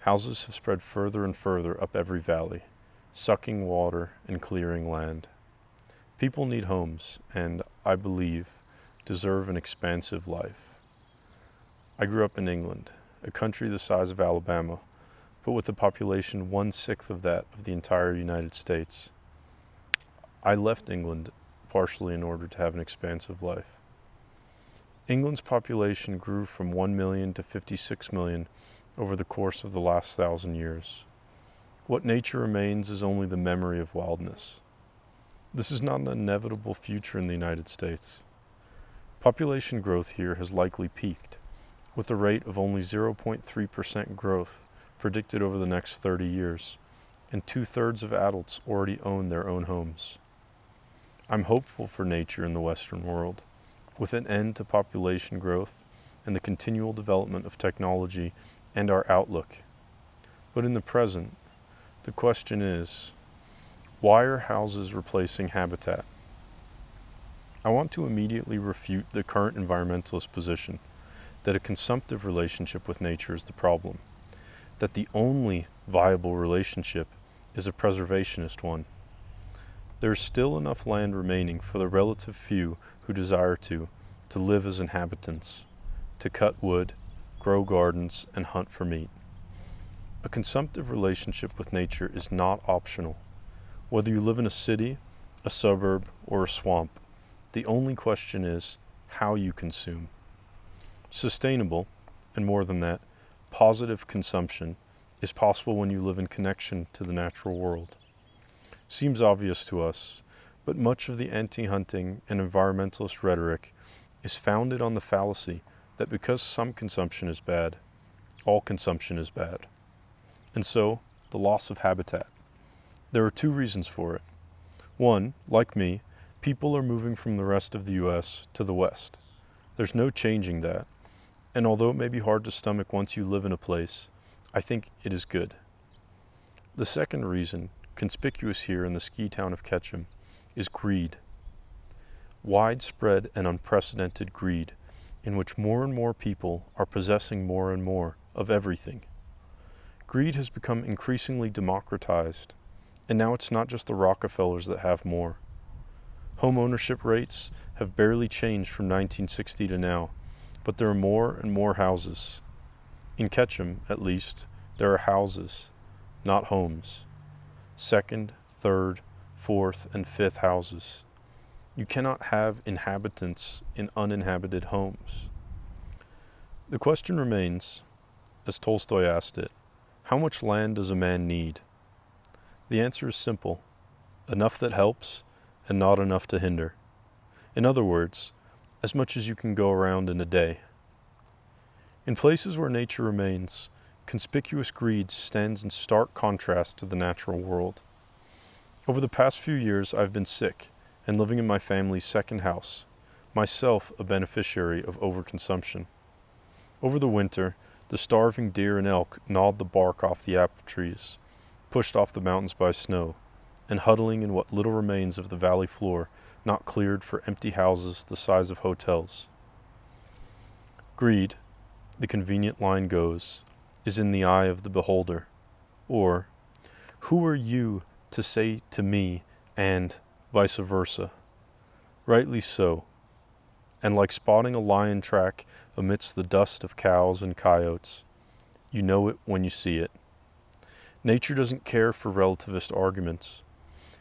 houses have spread further and further up every valley, sucking water and clearing land. People need homes and, I believe, deserve an expansive life. I grew up in England, a country the size of Alabama, but with a population 1/6 of that of the entire United States. I left England partially in order to have an expansive life. England's population grew from 1 million to 56 million over the course of the last 1,000 years. What nature remains is only the memory of wildness. This is not an inevitable future in the United States. Population growth here has likely peaked, with a rate of only 0.3% growth predicted over the next 30 years, and 2/3 of adults already own their own homes. I'm hopeful for nature in the Western world, with an end to population growth and the continual development of technology and our outlook. But in the present, the question is, why are houses replacing habitat? I want to immediately refute the current environmentalist position that a consumptive relationship with nature is the problem, that the only viable relationship is a preservationist one. There is still enough land remaining for the relative few who desire to live as inhabitants, to cut wood, grow gardens, and hunt for meat. A consumptive relationship with nature is not optional. Whether you live in a city, a suburb, or a swamp, the only question is how you consume. Sustainable, and more than that, positive consumption is possible when you live in connection to the natural world. Seems obvious to us, but much of the anti-hunting and environmentalist rhetoric is founded on the fallacy that because some consumption is bad, all consumption is bad. And so, the loss of habitat. There are two reasons for it. One, like me, people are moving from the rest of the U.S. to the West. There's no changing that. And although it may be hard to stomach once you live in a place, I think it is good. The second reason, conspicuous here in the ski town of Ketchum, is greed. Widespread and unprecedented greed, in which more and more people are possessing more and more of everything. Greed has become increasingly democratized, and now it's not just the Rockefellers that have more. Home ownership rates have barely changed from 1960 to now, but there are more and more houses. In Ketchum, at least, there are houses, not homes. Second, third, fourth, and fifth houses. You cannot have inhabitants in uninhabited homes. The question remains, as Tolstoy asked it, how much land does a man need? The answer is simple, enough that helps and not enough to hinder. In other words, as much as you can go around in a day. In places where nature remains, conspicuous greed stands in stark contrast to the natural world. Over the past few years, I've been sick and living in my family's second house, myself a beneficiary of overconsumption. Over the winter, the starving deer and elk gnawed the bark off the apple trees, pushed off the mountains by snow, and huddling in what little remains of the valley floor not cleared for empty houses the size of hotels. Greed, the convenient line goes, is in the eye of the beholder. Or, who are you to say to me, and vice versa? Rightly so. And like spotting a lion track amidst the dust of cows and coyotes, you know it when you see it. Nature doesn't care for relativist arguments.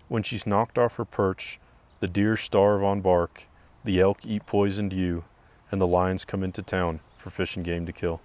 When she's knocked off her perch, the deer starve on bark, the elk eat poisoned yew, and the lions come into town for fish and game to kill.